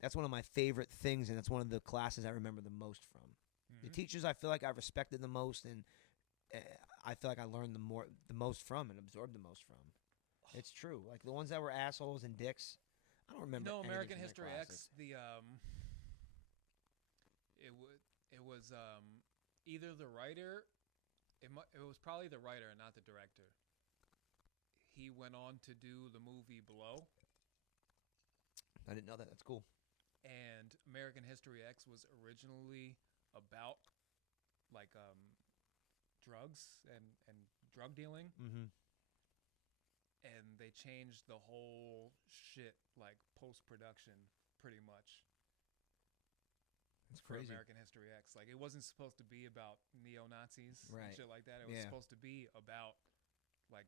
that's one of my favorite things, and that's one of the classes I remember the most from. The teachers I feel like I respected the most, and I feel like I learned the most from and absorbed the most from. It's true. Like the ones that were assholes and dicks, I don't remember. No, anything American from their History classes. X. It was either the writer. It was probably the writer and not the director. He went on to do the movie Blow. I didn't know that. That's cool. And American History X was originally about like drugs and drug dealing, Mm-hmm. and they changed the whole shit like post-production pretty much That's for crazy. American History X. Like it wasn't supposed to be about neo-Nazis Right. and shit like that. It was Yeah. supposed to be about like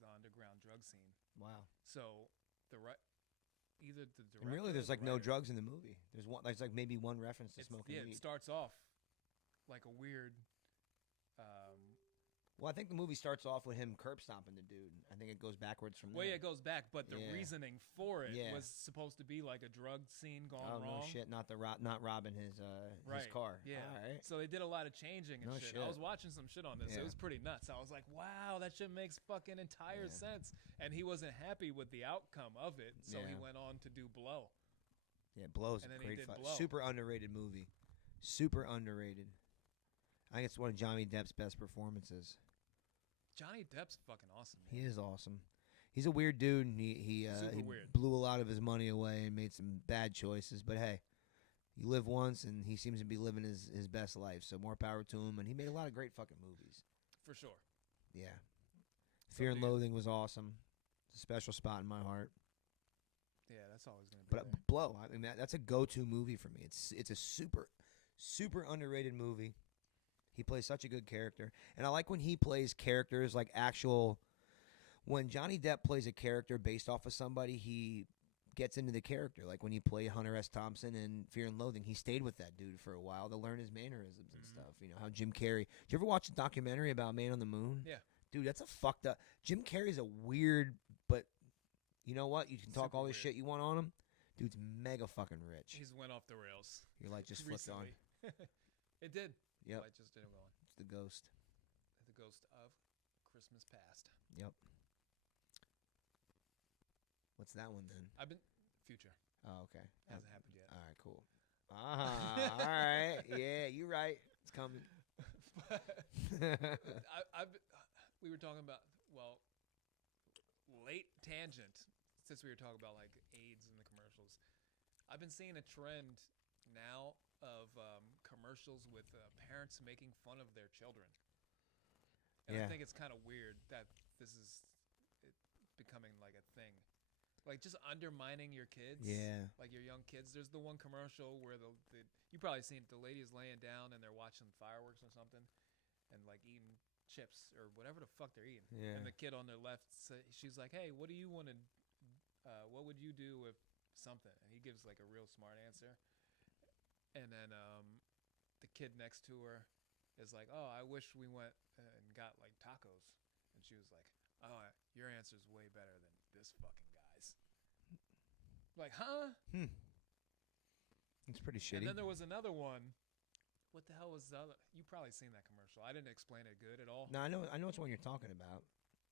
the underground drug scene. Wow. So either the director And really, there's or like the no writer- drugs in the movie. There's like maybe one reference to smoking It weed. starts off like a weird. Well, I think the movie starts off with him curb stomping the dude. I think it goes backwards from there. Well, yeah, it goes back, but the Yeah. reasoning for it Yeah. was supposed to be like a drug scene gone Oh wrong. no shit! Not robbing his Right. car. Yeah. All right. So they did a lot of changing and No shit. shit. I was watching some shit on this. Yeah. It was pretty nuts. I was like, wow, that shit makes fucking entire Yeah. sense. And he wasn't happy with the outcome of it, so he Yeah. went on to do Blow. Yeah, Blow's And a then he great did fuck. Blow. Super underrated movie. Super underrated. I think it's one of Johnny Depp's best performances. Johnny Depp's fucking awesome. Man. He is awesome. He's a weird dude, and he Super weird. blew a lot of his money away and made some bad choices. But hey, you live once, and he seems to be living his best life. So more power to him. And he made a lot of great fucking movies. For sure. Yeah. Fear and dude. Loathing was awesome. It's a special spot in my heart. Yeah, that's always going to be But there. Blow, I mean, that's a go-to movie for me. It's a super underrated movie. He plays such a good character, and I like when he plays characters like actual. When Johnny Depp plays a character based off of somebody, he gets into the character. Like when he played Hunter S. Thompson in Fear and Loathing, he stayed with that dude for a while to learn his mannerisms and stuff. You know how Jim Carrey. Did you ever watch the documentary about Man on the Moon? Yeah. Dude, that's a fucked up. Jim Carrey's a weird, but you know what? You can talk Super all this weird. shit you want on him. Dude's mega fucking rich. He's went off the rails. Your light just flipped on. recently. It did. Yep. Light just didn't go on. It's the ghost. The ghost of Christmas past. Yep. What's that one then? I've been future. Oh, okay. Hasn't happened yet. All right, cool. Ah, all right. Yeah, you're right. It's coming. We were talking about late tangent since we were talking about like AIDS in the commercials. I've been seeing a trend now of commercials with parents making fun of their children, and Yeah. I think it's kind of weird that this is becoming like a thing. Like just undermining your kids, Yeah. like your young kids. There's the one commercial where you probably seen it. The lady is laying down and they're watching fireworks or something, and like eating chips or whatever the fuck they're eating. Yeah. And the kid on their left, she's like, "Hey, what do you want to? What would you do if something?" And he gives like a real smart answer. and then the kid next to her is like, "Oh, I wish we went and got like tacos," and she was like, "Oh, your answer's way better than this fucking guy's." Like, huh? It's pretty And shitty. then there was another one. What the hell was the other? You probably seen that commercial. I didn't explain it good at all. No, I know which one you're talking about.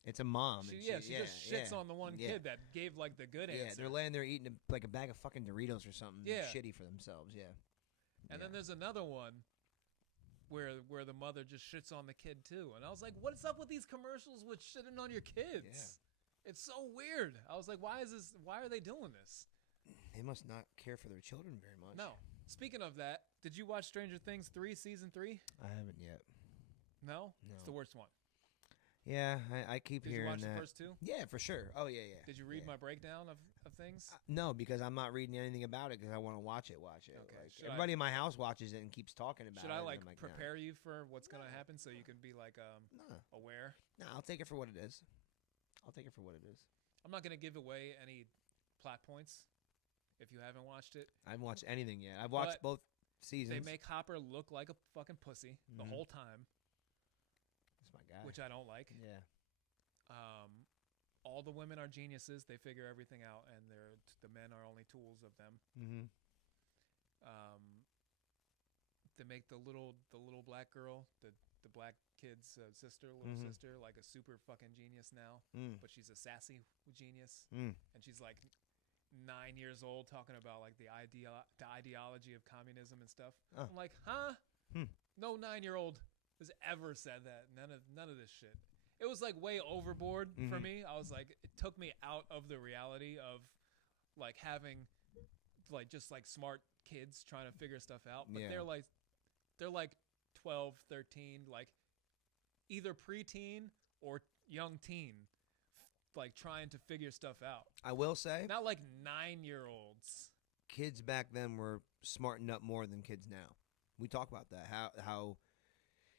It's a mom. She, and she just shits on the one yeah. kid that gave like the good Yeah, answer. they're laying there eating like a bag of fucking Doritos or something Yeah. shitty for themselves. Yeah. And Yeah. then there's another one where the mother just shits on the kid too. And I was like, what's up with these commercials with shitting on your kids? Yeah. It's so weird. I was like, why are they doing this? They must not care for their children very much. No. Speaking of that, did you watch Stranger Things 3 season 3? I haven't yet. No? No. It's the worst one. Yeah, I keep Did you hearing watch that. the first two? Yeah, for sure. Oh yeah, yeah. Did you read yeah. my breakdown of things? No, because I'm not reading anything about it because I want to watch it. Okay. Like, Should everybody in my house watches it and keeps talking about Should it. I and like I'm like, prepare you for what's gonna happen so you can be like No, aware? no, I'll take it for what it is. I'll take it for what it is. I'm not gonna give away any plot points if you haven't watched it. I haven't watched anything yet. I've watched But both seasons. They make Hopper look like a fucking pussy the Mhm. whole time, That's my guy. which I don't like. Yeah. All the women are geniuses. They figure everything out, and the men are only tools of them. Mm-hmm. They make the little black girl, the black kid's little Mhm. sister, like a super fucking genius now. Mm. But she's a sassy genius, Mm. and she's like 9 years old, talking about like the ideology of communism and stuff. Oh. I'm like, huh? Hmm. No 9-year-old has ever said that. None of this shit. It was like way overboard for Mhm. me. I was like, it took me out of the reality of like having like just like smart kids trying to figure stuff out. But Yeah. they're like 12, 13, like either preteen or young teen, like trying to figure stuff out. I will say, Not like 9-year-olds. kids back then were smartened up more than kids now. We talk about that. How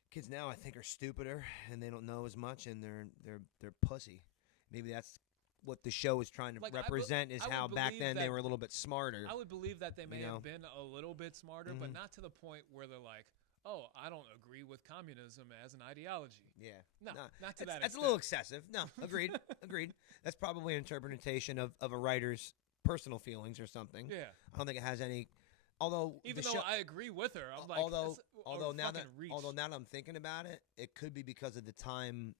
kids now I think are stupider and they don't know as much and they're pussy. Maybe that's what the show is trying to Like, represent is I would how back believe then they that- were a little bit smarter. I would believe that they may You know? have been a little bit smarter, but Mhm. not to the point where they're like, oh, I don't agree with communism as an ideology. Yeah. No, Nah, not to that's, that that's a little extent. excessive. No, agreed. Agreed. That's probably an interpretation of a writer's personal feelings or something. Yeah. I don't think it has any. Although Even the though show, I agree with her, I'm like, although that's although a now that fucking reach. now that I'm thinking about it, it could be because of the time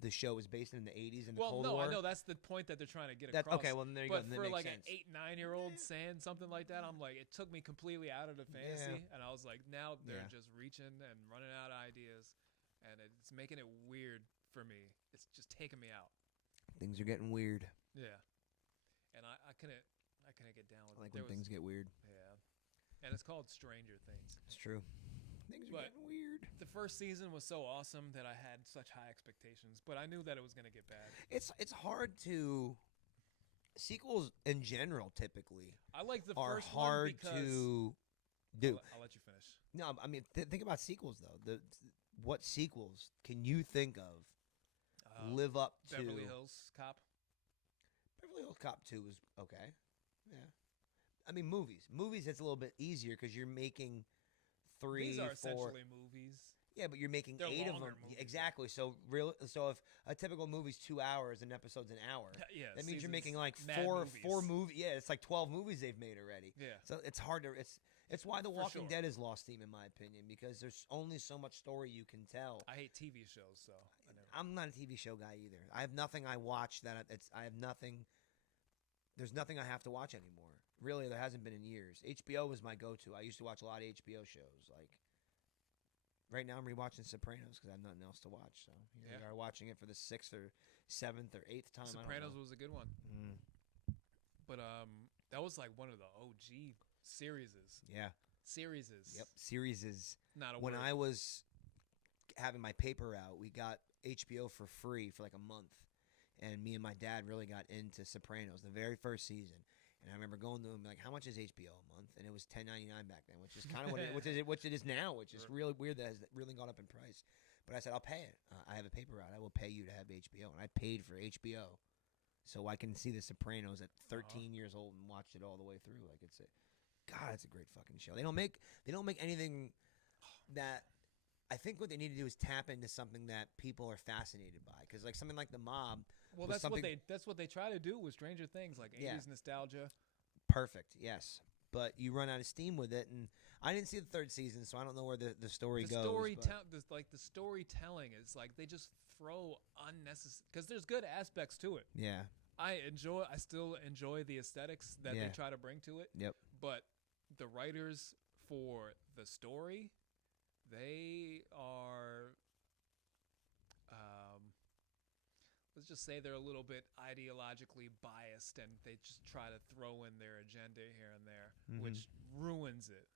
the show was based in the 80s and the well, Cold no, War. I know that's the point that they're trying to get That- across. okay, well, then there you go, But then that for makes like sense. an 8, 9-year-old saying something like that, I'm like, it took me completely out of the fantasy, and I was like, now they're Yeah. just reaching and running out of ideas, and it's making it weird for me. It's just taking me out. Things are getting weird. Yeah, and I couldn't get down with I like there when things get weird. Yeah, and it's called Stranger Things. It's true. Things are But- getting weird. The first season was so awesome that I had such high expectations, but I knew that it was gonna get bad. It's hard to sequels in general typically I like the are first hard one because to do. I'll let you finish. No, I mean think about sequels though. What sequels can you think of live up to Beverly Hills Cop. Beverly Hills Cop 2 was okay. Yeah. I mean movies. Movies it's a little bit easier because you're making 3, These 4. are essentially movies. Yeah, but you're making They're 8 of longer them. movies, Exactly. So if a typical movie's 2 hours, an episode's an hour. Yeah, That means you're seasons, making like mad four movies. movies. Yeah, it's like 12 movies they've made already. Yeah. So it's hard to it's why The For Walking sure. Dead has lost steam in my opinion because there's only so much story you can tell. I hate TV shows, so I never. I'm not a TV show guy either. I have nothing I watch that I have nothing. There's nothing I have to watch anymore. Really, there hasn't been in years. HBO was my go-to. I used to watch a lot of HBO shows. Like right now, I'm rewatching Sopranos because I have nothing else to watch. So here we Yeah. are watching it for the 6th or 7th or 8th time. I don't Sopranos know. was a good one, but that was like one of the OG series. Yeah. Series. Yep. Series is Not a when word. I was having my paper out, we got HBO for free for like a month, and me and my dad really got into Sopranos the very first season. And I remember going to him like, "How much is HBO a month?" And it was $10.99 back then, which is kind of which it is now, which is really weird that has really gone up in price. But I said, "I'll pay it. I have a paper route. I will pay you to have HBO." And I paid for HBO, so I can see The Sopranos at 13 years old and watched it all the way through. Like God, it's a great fucking show. They don't make anything that. I think what they need to do is tap into something that people are fascinated by, because like something like The Mob. Well, was that's what they try to do with Stranger Things, like 80s nostalgia. Perfect, yes. But you run out of steam with it, and I didn't see the third season, so I don't know where the story goes. The storytelling is like they just throw unnecessary, because there's good aspects to it. Yeah. I still enjoy the aesthetics that they try to bring to it. Yep. But the writers for the story, they are, let's just say they're a little bit ideologically biased, and they just try to throw in their agenda here and there, which ruins it.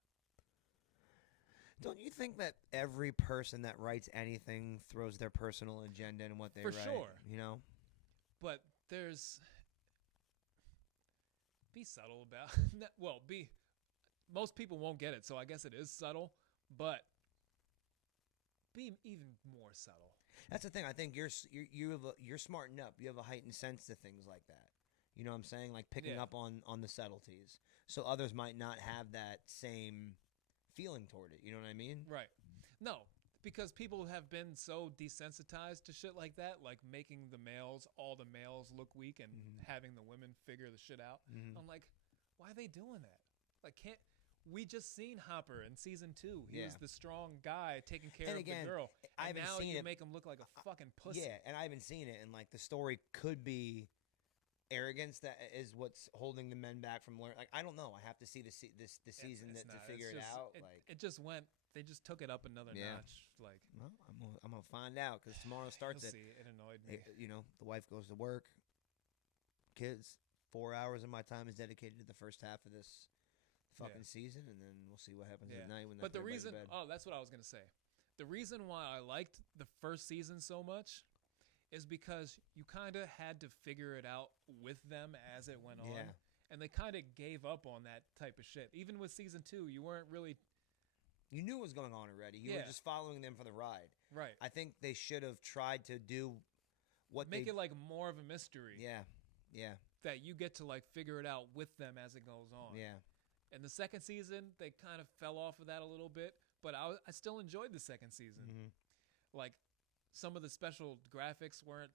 Don't you think that every person that writes anything throws their personal agenda in what they write? For sure. You know? But be subtle about most people won't get it, so I guess it is subtle, but be even more subtle. That's the thing. I think you're smarting up. You have a heightened sense to things like that. You know what I'm saying? Like picking up on the subtleties. So others might not have that same feeling toward it. You know what I mean? Right. No, because people have been so desensitized to shit like that, like making all the males look weak and having the women figure the shit out. I'm like, why are they doing that? Like, we just seen Hopper in season 2. He was the strong guy taking care of the girl. And now you make him look like a fucking pussy. Yeah, and I haven't seen it, and like the story could be arrogance that is what's holding the men back from learning. Like, I don't know. I have to see the season to figure it out. It just went. They just took it up another notch. Like, well, I'm gonna find out, because tomorrow starts it. It annoyed me. You know, the wife goes to work. Kids, 4 hours of my time is dedicated to the first half of this fucking season, and then we'll see what happens at night when. But the reason, that's what I was gonna say. The reason why I liked the first season so much is because you kind of had to figure it out with them as it went on, and they kind of gave up on that type of shit. Even with season 2, you weren't really. You knew what was going on already. You were just following them for the ride. Right. I think they should have tried to do make it like more of a mystery. Yeah. Yeah. That you get to like figure it out with them as it goes on. Yeah. And the second season, they kind of fell off of that a little bit, but I still enjoyed the second season. Like, some of the special graphics weren't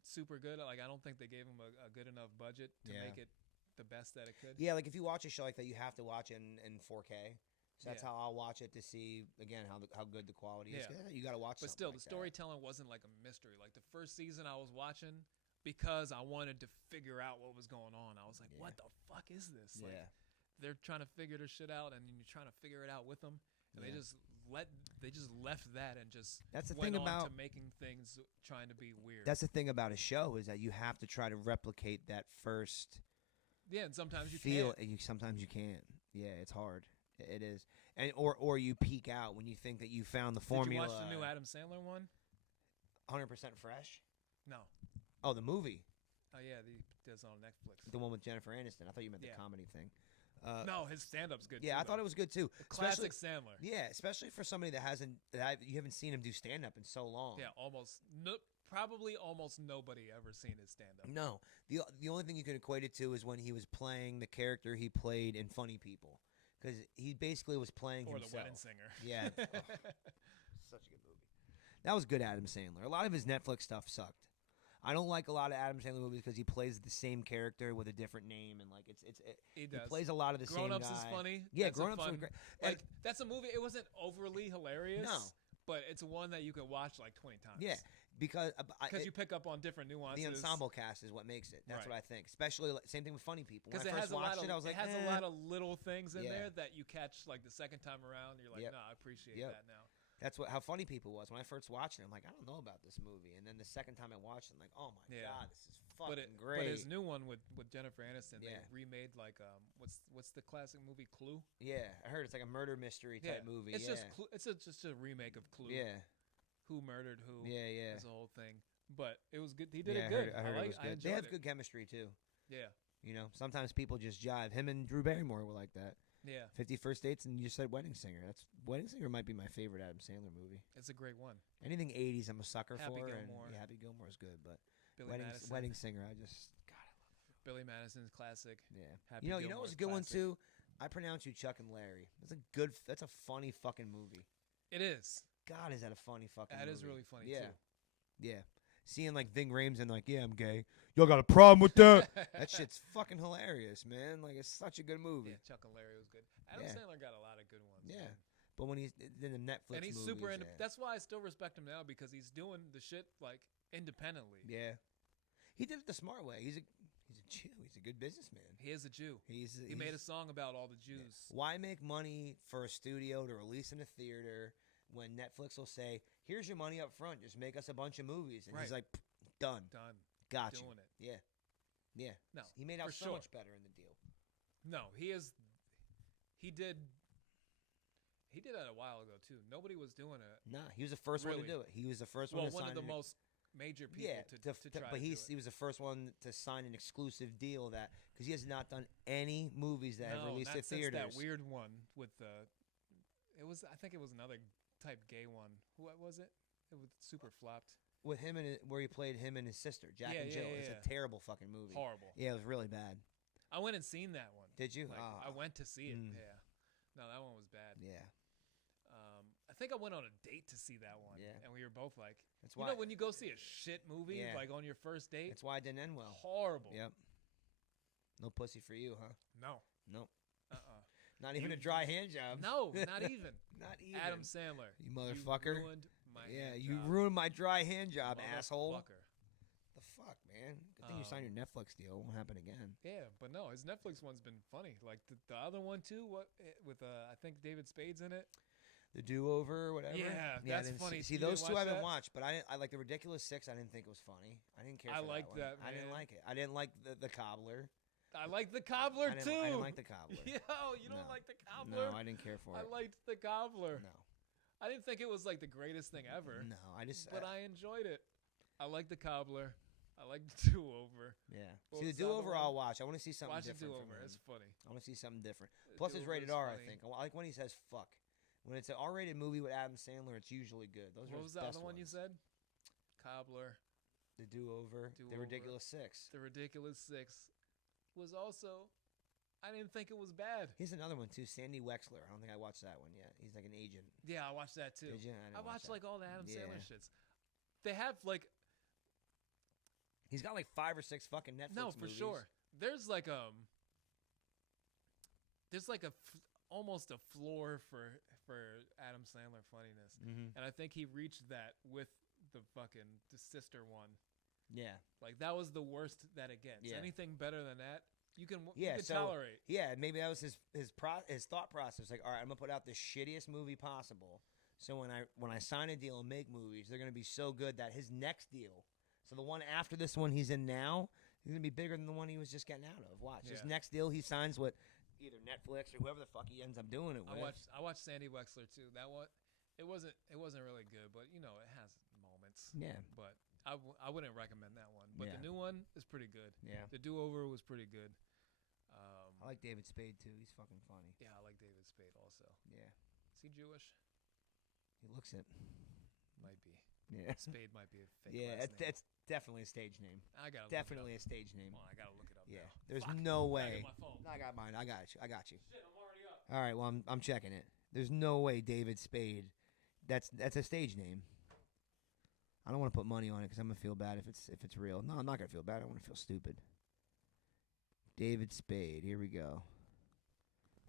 super good. Like, I don't think they gave them a good enough budget to make it the best that it could. Yeah, like if you watch a show like that, you have to watch it in 4K. So that's how I'll watch it, to see again how good the quality is. You got to watch. But still, like the storytelling wasn't like a mystery. Like the first season I was watching, because I wanted to figure out what was going on. I was like, what the fuck is this? Like, they're trying to figure their shit out, and you're trying to figure it out with them. And they just left that and just that's the went thing on about to making things trying to be weird. That's the thing about a show, is that you have to try to replicate that first. Yeah, and sometimes you can't. Sometimes you can't. Yeah, it's hard. It is, and or you peak out when you think that you found the formula. Did you watch the new Adam Sandler one? 100% Fresh? No. Oh, the movie. Oh yeah, that's on Netflix. The one with Jennifer Aniston. I thought you meant the comedy thing. No, his stand-up's good. Yeah, too, I thought it was good too. Classic Sandler. Yeah, especially for somebody that you haven't seen him do stand-up in so long. Yeah, probably almost nobody ever seen his stand-up. No, the only thing you can equate it to is when he was playing the character he played in Funny People. Because he basically was playing himself. Or The Wedding Singer. Yeah. Such a good movie. That was good Adam Sandler. A lot of his Netflix stuff sucked. I don't like a lot of Adam Sandler movies because he plays the same character with a different name, and like he plays a lot of the same guy. Grown Ups is funny. Yeah, Grown Ups was great. Like that's a movie. It wasn't overly hilarious. No. But it's one that you could watch like 20 times. Yeah, because you pick up on different nuances. The ensemble cast is what makes it. That's what I think. Especially same thing with Funny People. When I first watched it, I was like, it has a lot of little things in there that you catch like the second time around. You're like, no, I appreciate that now. That's how Funny People was. When I first watched it, I'm like, I don't know about this movie. And then the second time I watched it, I'm like, oh my god, this is fucking great. But his new one with Jennifer Aniston, they remade like what's the classic movie Clue? Yeah, I heard it's like a murder mystery type movie. It's just a remake of Clue. Yeah. Who murdered who? Yeah. It's a whole thing. But it was good. He did it good. I heard it was good. They have good chemistry too. Yeah. You know, sometimes people just jive. Him and Drew Barrymore were like that. Yeah. 50 First Dates, and you said Wedding Singer. Wedding Singer might be my favorite Adam Sandler movie. It's a great one. Anything 80s, I'm a sucker Happy for. Gilmore. Happy Gilmore is good, but Madison. Wedding Singer, I just God, I love it. Billy Madison's classic. Yeah. Happy you know, it was a good one too. I Pronounce You Chuck and Larry. That's a funny fucking movie. It is. God, is that a funny fucking movie? That is really funny Yeah. too. Yeah. Seeing like Ving Rhames and like, yeah, I'm gay. Y'all got a problem with that? That shit's fucking hilarious, man. Like, it's such a good movie. Yeah, Chuck and Larry was good. Adam Yeah. Sandler got a lot of good ones. Yeah. Man. But when he's in the Netflix And he's movies, super yeah. That's why I still respect him now, because he's doing the shit like independently. Yeah. He did it the smart way. He's a Jew. He's a good businessman. He is a Jew. He made a song about all the Jews. Why make money for a studio to release in a theater when Netflix will say, "Here's your money up front. Just make us a bunch of movies." And he's Right. like, "Done. Done. Gotcha." Doing it. Yeah. Yeah. No, He made out for so sure. much better in the deal. No, he did that a while ago too. Nobody was doing it. Nah, he was the first one to Really? do it. He was the first Well, one to one sign of the an- most major people Yeah, to try but to he do it. was the first one to sign an exclusive deal that because he has not done any movies that have released not at since theaters. that weird one with I think it was another type gay one. What was it? It was super flopped. With him and where he played him and his sister, Jack and Jill. It's yeah. a terrible fucking movie. Horrible. Yeah, it was really bad. I went and seen that one. Did you? Like, Ah. I went to see it. Mm. Yeah. No, that one was bad. Yeah, I think I went on a date to see that one. Yeah. And we were both like, that's you why. know, when you go see a shit movie, Yeah. like on your first date, That's why it didn't end well. horrible. Yep. No pussy for you, huh? No. Nope. Uh-uh. Not even a dry hand job. No, not even. Not even. Adam Sandler. You motherfucker. You ruined my Yeah, hand you job, ruined my dry hand job, asshole. motherfucker. The fuck, man. Good thing you signed your Netflix deal. It won't happen again. Yeah, but no, his Netflix one's been funny. Like the other one too, with I think David Spade's in it. The Do-Over or whatever. Yeah, I that's didn't funny. See You those didn't two I watch haven't that? watched, but I like the Ridiculous Six. I didn't think it was funny. I didn't care. I for liked one. that, I didn't man. like it. I didn't like the Cobbler. I like the Cobbler I didn't, too. I didn't like the Cobbler. Yo, you don't No. like the Cobbler? No, I didn't care for I it. liked the Cobbler. No, I didn't think it was like the greatest thing ever. no. I just. But I enjoyed it. I like the Cobbler. I like the Do-Over. Yeah. What See, the was the other Do-Over one? I'll watch. I want to see something Watch the different. from Do-Over. him. It's funny. I want to see something different. The Plus, it's Do-Over rated is R. funny. I think. I like when he says "fuck." When it's an R-rated movie with Adam Sandler, it's usually good. Those are What his was the best other one you ones. said? Cobbler. The Do-Over. The Do-Over. Ridiculous Six. The Ridiculous Six was also. I didn't think it was bad. Here's another one too. Sandy Wexler. I don't think I watched that one yet. He's like an agent. Yeah, I watched that too. Did you? I didn't I watch watched that. like all the Adam Yeah. Sandler shits. They have like He's got like 5 or 6 fucking Netflix no, for movies. sure. There's like almost a floor for Adam Sandler funniness, Mhm. and I think he reached that with the sister one. Yeah. Like that was the worst that it gets. Yeah. Anything better than that, you can Yeah. So tolerate. yeah, maybe that was his thought process. Like, all right, I'm gonna put out the shittiest movie possible. So when I sign a deal and make movies, they're gonna be so good that his next deal, so the one after this one he's in now, he's gonna be bigger than the one he was just getting out of. Watch his Yeah. next deal he signs with either Netflix or whoever the fuck he ends up doing it with. I watched Sandy Wexler too. That one, it wasn't really good, but you know it has moments. Yeah. But I wouldn't recommend that one. But Yeah. the new one is pretty good. Yeah. The Do-Over was pretty good. I like David Spade too. He's fucking funny. Yeah, I like David Spade also. Yeah. Is he Jewish? He looks it. Might be. Yeah. Spade might be a fake Yeah, last name. it's definitely a stage name. I gotta Definitely look a stage name. it up. Hold on, I gotta look it up. Yeah. now. There's Fuck. no Back way. in my phone. No, I got mine. I got you. Shit, I'm already up. All right. Well, I'm checking it. There's no way David Spade. That's a stage name. I don't want to put money on it because I'm gonna feel bad if it's real. No, I'm not gonna feel bad. I want to feel stupid. David Spade. Here we go.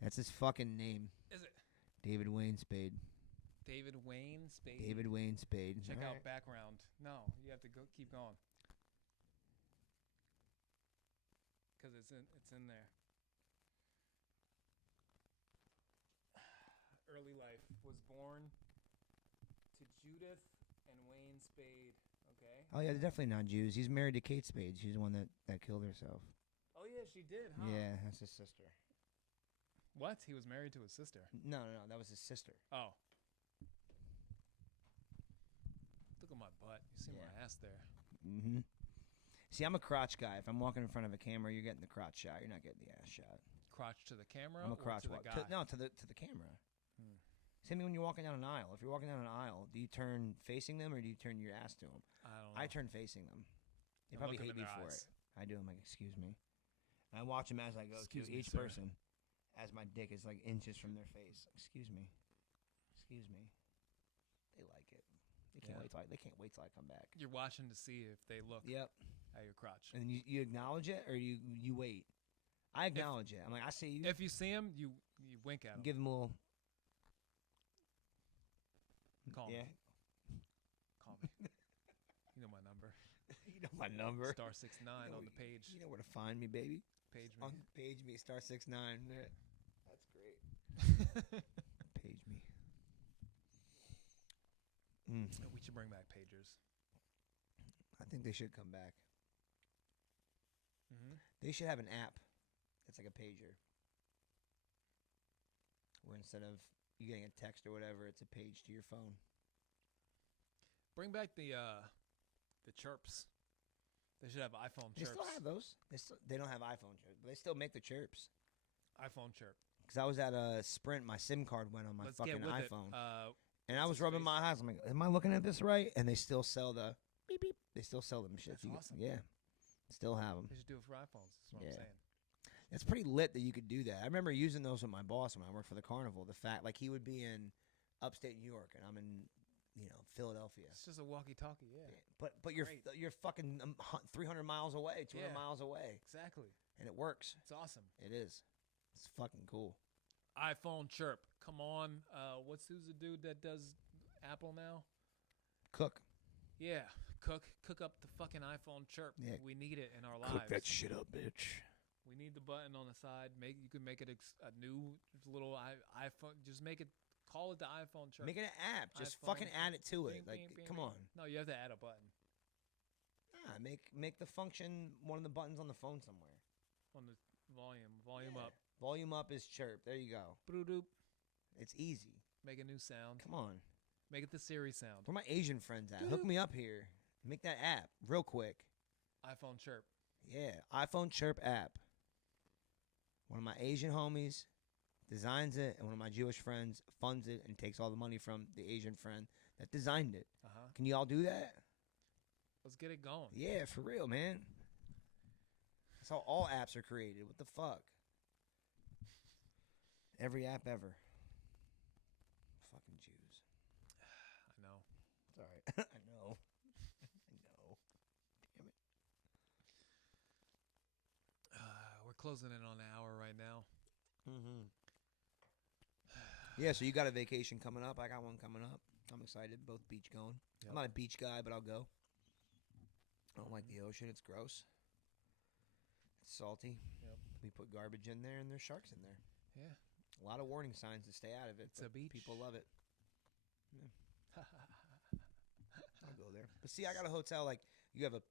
That's his fucking name. Is it David Wayne Spade. David Wayne Spade? David Wayne Spade. Check All out right. background. No, you have to keep going. Because it's in there. Early life. Was born to Judith and Wayne Spade. Okay. Oh yeah, they're definitely not Jews. He's married to Kate Spade. She's the one that killed herself. Oh yeah, she did, huh? Yeah, that's his sister. What? He was married to his sister. No, that was his sister. Oh. Look at my butt. You see Yeah. my ass there. Mm-hmm. See, I'm a crotch guy. If I'm walking in front of a camera, you're getting the crotch shot. You're not getting the ass shot. Crotch to the camera I'm a or crotch to the walk. guy? No, to the camera. Hmm. Same when you're walking down an aisle. If you're walking down an aisle, do you turn facing them or do you turn your ass to them? I don't know. I turn facing them. They And probably look 'em hate in me their for eyes. it. I do. I'm like, excuse me. And I watch them as I go Excuse to me, each sir. person. as my dick is like inches from their face. Excuse me. Excuse me. They like it. They can't wait till I come back. You're watching to see if they look Yep. at your crotch. And you acknowledge it or you wait? I acknowledge it. I'm like, I see you. If you see him, you wink at him. Give him a little. Call Yeah. me. Call me. You know my number. You know my number. Star 69 on the page. You know where to find me, baby. Page me. On page me, star 69. That's great. Page me. We should bring back pagers. I think they should come back. Mm-hmm. They should have an app that's like a pager. Where instead of you getting a text or whatever, it's a page to your phone. Bring back the chirps. They should have iPhone They chirps. still have those. They don't have iPhone chirps, but they still make the chirps. iPhone chirp. Because I was at a Sprint, my SIM card went on my Let's fucking get with iPhone. it. And I was his rubbing face? my eyes. I'm like, am I looking at this right? And they still sell the beep beep. They still sell them shit. That's awesome. Yeah. Still have them. They should do it for iPhones. That's what Yeah. I'm saying. It's pretty lit that you could do that. I remember using those with my boss when I worked for the carnival. The fact, like, he would be in upstate New York and I'm in, Philadelphia. It's just a walkie-talkie, yeah. But you're fucking 300 miles away, 200 Yeah. miles away, Exactly. and it works. It's awesome. It is. It's fucking cool. iPhone chirp. Come on. Who's the dude that does Apple now? Cook. Yeah. Cook up the fucking iPhone chirp. Yeah. We need it in our lives. Cook that shit up, bitch. We need the button on the side. You can make it a new little iPhone. Just make it. Call it the iPhone chirp. Make it an app. Just iPhone. fucking add it to it. Bing, Like, bing, bing, come bing. on. No, you have to add a button Nah, make the function one of the buttons on the phone somewhere. on the volume Yeah. up. Volume up is chirp. There you go. Boop. It's easy. Make a new sound. Come on. Make it the Siri sound. Where my Asian friends at? Hook me up here. Make that app real quick. iPhone chirp. Yeah, iPhone chirp app. One of my Asian homies designs it, and one of my Jewish friends funds it and takes all the money from the Asian friend that designed it. Can you all do that? Let's get it going. Yeah, for real, man. That's how all apps are created. What the fuck? Every app ever. Fucking Jews. I know. It's all right. I know. I know. Damn it. We're closing in on an hour right now. Mm-hmm. Yeah, so you got a vacation coming up. I got one coming up. I'm excited. Both beach going. Yep. I'm not a beach guy, but I'll go. I don't like the ocean. It's gross. It's salty. Yep. We put garbage in there, and there's sharks in there. Yeah. A lot of warning signs to stay out of it. It's but a beach. People love it. Yeah. I'll go there. But see, I got a hotel. Like you have a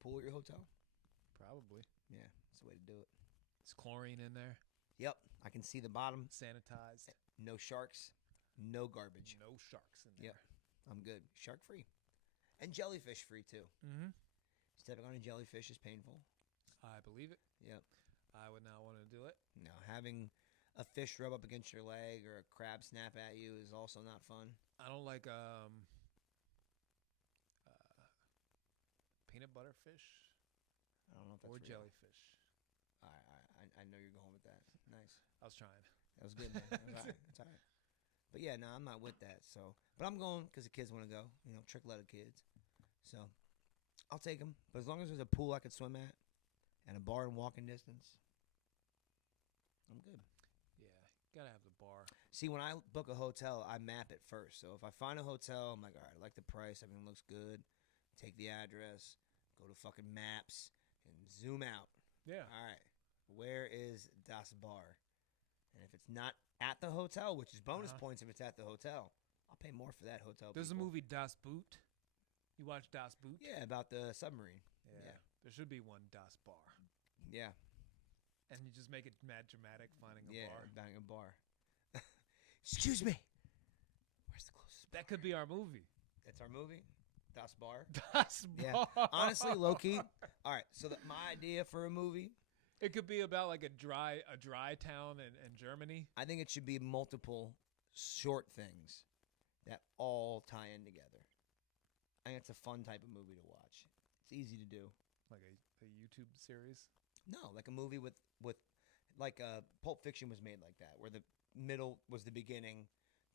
pool at your hotel. Probably. Yeah, that's the way to do it. There's chlorine in there. Yep, I can see the bottom. Sanitized. No sharks. No garbage. No sharks in there. Yep, I'm good. Shark free, and jellyfish free too. Mm-hmm. Stepping on a jellyfish is painful. I believe it. Yep. I would not want to do it. No, having a fish rub up against your leg or a crab snap at you is also not fun. I don't like peanut butter fish I don't know if that's or real. jellyfish. I know you're going with that. Nice. I was trying. That was good, man. That was all right. It's all right. But yeah, no, I'm not with that. So, but I'm going because the kids want to go. Trick-letter kids. So, I'll take them. But as long as there's a pool I could swim at and a bar in walking distance, I'm good. Yeah, gotta have the bar. See, when I book a hotel, I map it first. So if I find a hotel, I'm like, all right, I like the price. Everything looks good. Take the address. Go to fucking maps and zoom out. Yeah. All right, where is Das Bar? And if it's not at the hotel, which is bonus points if it's at the hotel, I'll pay more for that hotel. There's people. a movie Das Boot. You watch Das Boot? Yeah, about the submarine. Yeah. There should be one Das Bar. Yeah. And you just make it mad dramatic finding a Yeah, bar. banging a bar. Excuse me. Where's the closest bar? That could be our movie. That's our movie? Das Bar? Das Bar. Yeah. Honestly, low-key. All right, so my idea for a movie, It could be about like a dry town in Germany. I think it should be multiple short things that all tie in together. I think it's a fun type of movie to watch. It's easy to do. Like a YouTube series. No, like a movie with like Pulp Fiction was made like that, where the middle was the beginning,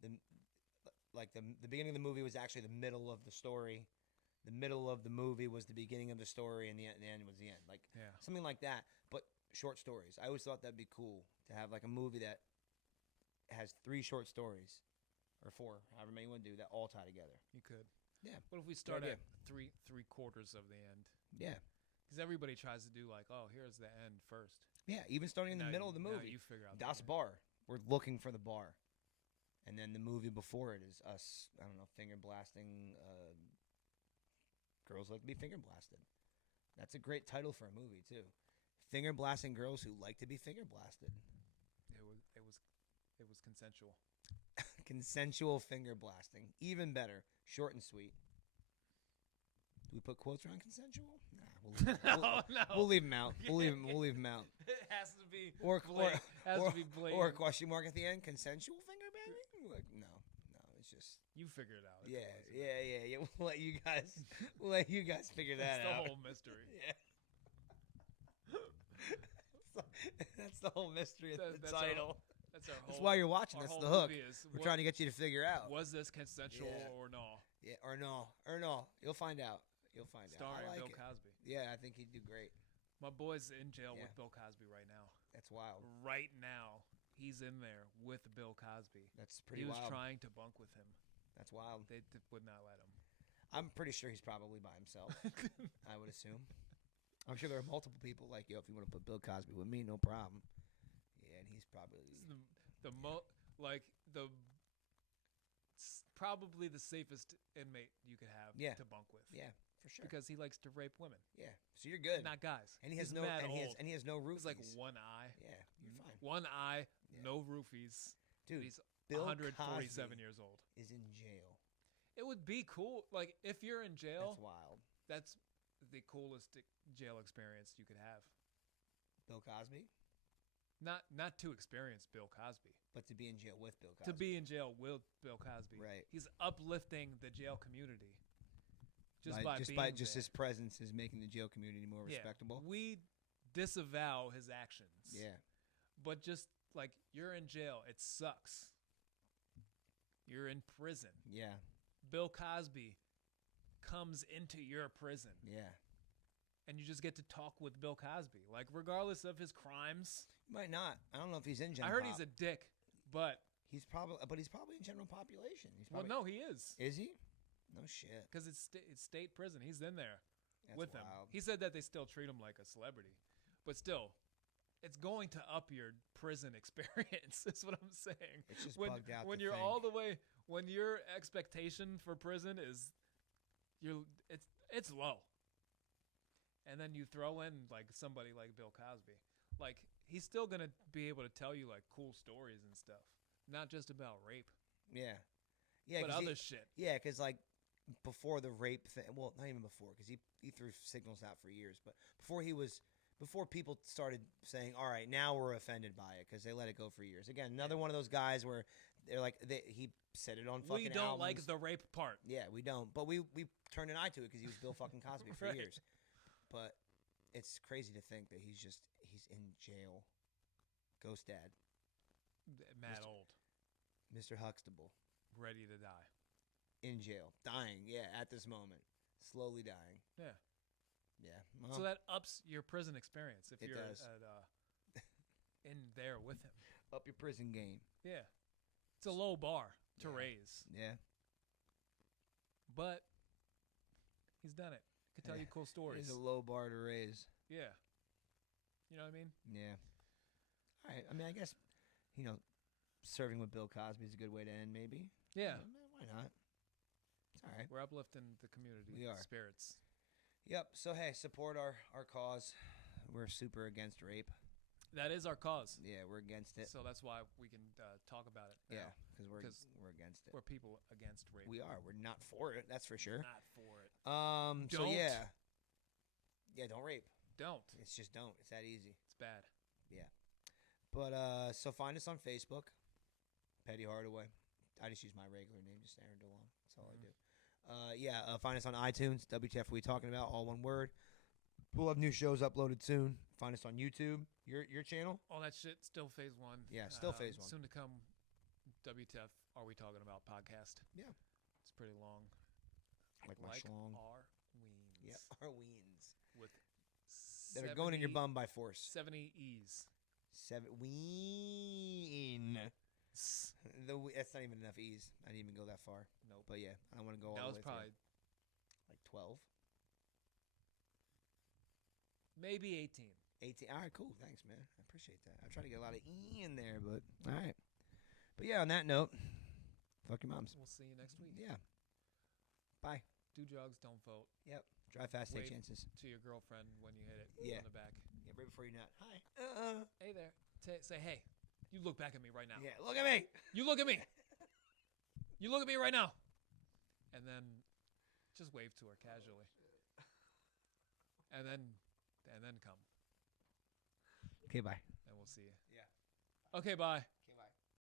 the beginning of the movie was actually the middle of the story, the middle of the movie was the beginning of the story, and the end was the end, like something like that. But short stories. I always thought that'd be cool to have like a movie that has 3 short stories, or 4, however many you want to do, that all tie together. You could. Yeah. What if we start idea. at three quarters of the end? Yeah. Because everybody tries to do like, oh, here's the end first. Yeah, even starting in the Now middle you- of the now movie. you figure out Das the- Bar. We're looking for the bar. And then the movie before it is us, I don't know, finger blasting. Girls like to be finger blasted. That's a great title for a movie, too. Finger blasting girls who like to be finger blasted. It was consensual. Consensual finger blasting. Even better. Short and sweet. Do we put quotes around consensual? Nah, we'll leave them out. We'll leave them out. It has to be Or blatant. or a question mark at the end. Consensual finger banging? Like, no, it's just You figure it out. yeah. We'll let you guys figure that That's the out. whole mystery. Yeah. That's the whole mystery of the That's title. That's our whole. That's why you're watching. our That's whole the hook. movie is, We're trying to get you to figure out. Was this consensual or no? Yeah, or no. You'll find out. Starring I like Bill it. Cosby. Yeah, I think he'd do great. My boy's in jail Yeah. with Bill Cosby right now. That's wild. Right now, he's in there with Bill Cosby. That's pretty He was wild. trying to bunk with him. That's wild. They would not let him. I'm pretty sure he's probably by himself. I would assume. I'm sure there are multiple people like, yo, if you want to put Bill Cosby with me, no problem. Yeah, and he's probably probably the safest inmate you could have to bunk with. Yeah, for sure. Because he likes to rape women, Yeah, so you're good. not guys. And he has He's no mad and he has, old. and he has no roofies. He's like one eye. Yeah, you're fine. One eye, Yeah. no roofies. Dude, He's Bill 147 Cosby years old. is in jail. It would be cool. Like, if you're in jail, That's wild. that's the coolest jail experience you could have. Bill Cosby? Not to experience Bill Cosby. But to be in jail with Bill Cosby. To be in jail with Bill Cosby. Right. He's uplifting the jail community. Just by being by there. his presence is making the jail community more Yeah, respectable. we disavow his actions. Yeah. But just like, you're in jail, it sucks. You're in prison. Yeah. Bill Cosby comes into your prison. Yeah. And you just get to talk with Bill Cosby. Like, regardless of his crimes. You might not. I don't know if he's in I general. heard he's a dick, but he's probably in general population. He's well, probably, no, he is. Is he? No shit. Because it's state prison. He's in there That's with them. wild. He said that they still treat him like a celebrity. But still, it's going to up your prison experience, is what I'm saying. It's just when, bugged out when to you're think. all the way, when your expectation for prison is, it's low. And then you throw in like somebody like Bill Cosby. Like, he's still going to be able to tell you like cool stories and stuff. Not just about rape, Yeah. Yeah. but 'cause other shit. Yeah, because like before the rape thing, well, not even before, because he threw signals out for years. But before people started saying, all right, now we're offended by it, because they let it go for years. Again, another one of those guys where they're like, he said it on fucking We don't albums. like the rape part. Yeah, we don't. But we turned an eye to it because he was Bill fucking Cosby for Right. years. But it's crazy to think that he's in jail. Ghost Dad, Mad Mr. old, Mr. Huxtable, ready to die. in jail, dying. Yeah, at this moment, slowly dying. Yeah. Yeah. So Well, that ups your prison experience if It you're does. in there with him. up your prison game. Yeah. It's a low bar to Yeah. raise, Yeah. but he's done it. Could tell you cool stories. It's a low bar to raise. Yeah. You know what I mean? Yeah. All right. I mean, I guess, serving with Bill Cosby is a good way to end, maybe. Yeah. Why not? It's all right. We're uplifting the community We are. spirits. Yep. So, hey, support our cause. We're super against rape. That is our cause. Yeah, we're against it. So that's why we can talk about it. Yeah, now. because we're 'Cause against it. We're people against rape. We are. We're not for it. That's for sure. not for it. So Don't. yeah, don't rape. Don't. It's just don't. It's that easy. It's bad. But so find us on Facebook, Petty Hardaway. I just use my regular name, just Aaron DeLong. That's all I do. Find us on iTunes. WTF are we talking about? All one word. We'll have new shows uploaded soon. Find us on YouTube. Your channel? All that shit still phase one. Yeah, still phase one. Soon to come. WTF Are We Talking About podcast? Yeah. It's pretty long. Like my schlong. our weens. Yeah, our weens. With That are going in your bum by force. 70 E's. Ween. That's not even enough E's. I didn't even go that far. Nope. But yeah, I want to go all That the was way probably through. Like 12. maybe 18. 18. All right, cool. Thanks, man. I appreciate that. I try to get a lot of E in there, but all right. But yeah, on that note, fuck your moms. We'll see you next week. Yeah. Bye. Do drugs, don't vote. Yep. Drive fast, take Wave chances. to your girlfriend when you hit it Yeah. on the back. Yeah, right before you nut. Hi. Hey there. Say, hey. You look back at me right now. Yeah, look at me. You look at me. You look at me right now. And then just wave to her casually. And then come. Okay, bye. And we'll see you. Yeah. Okay, bye.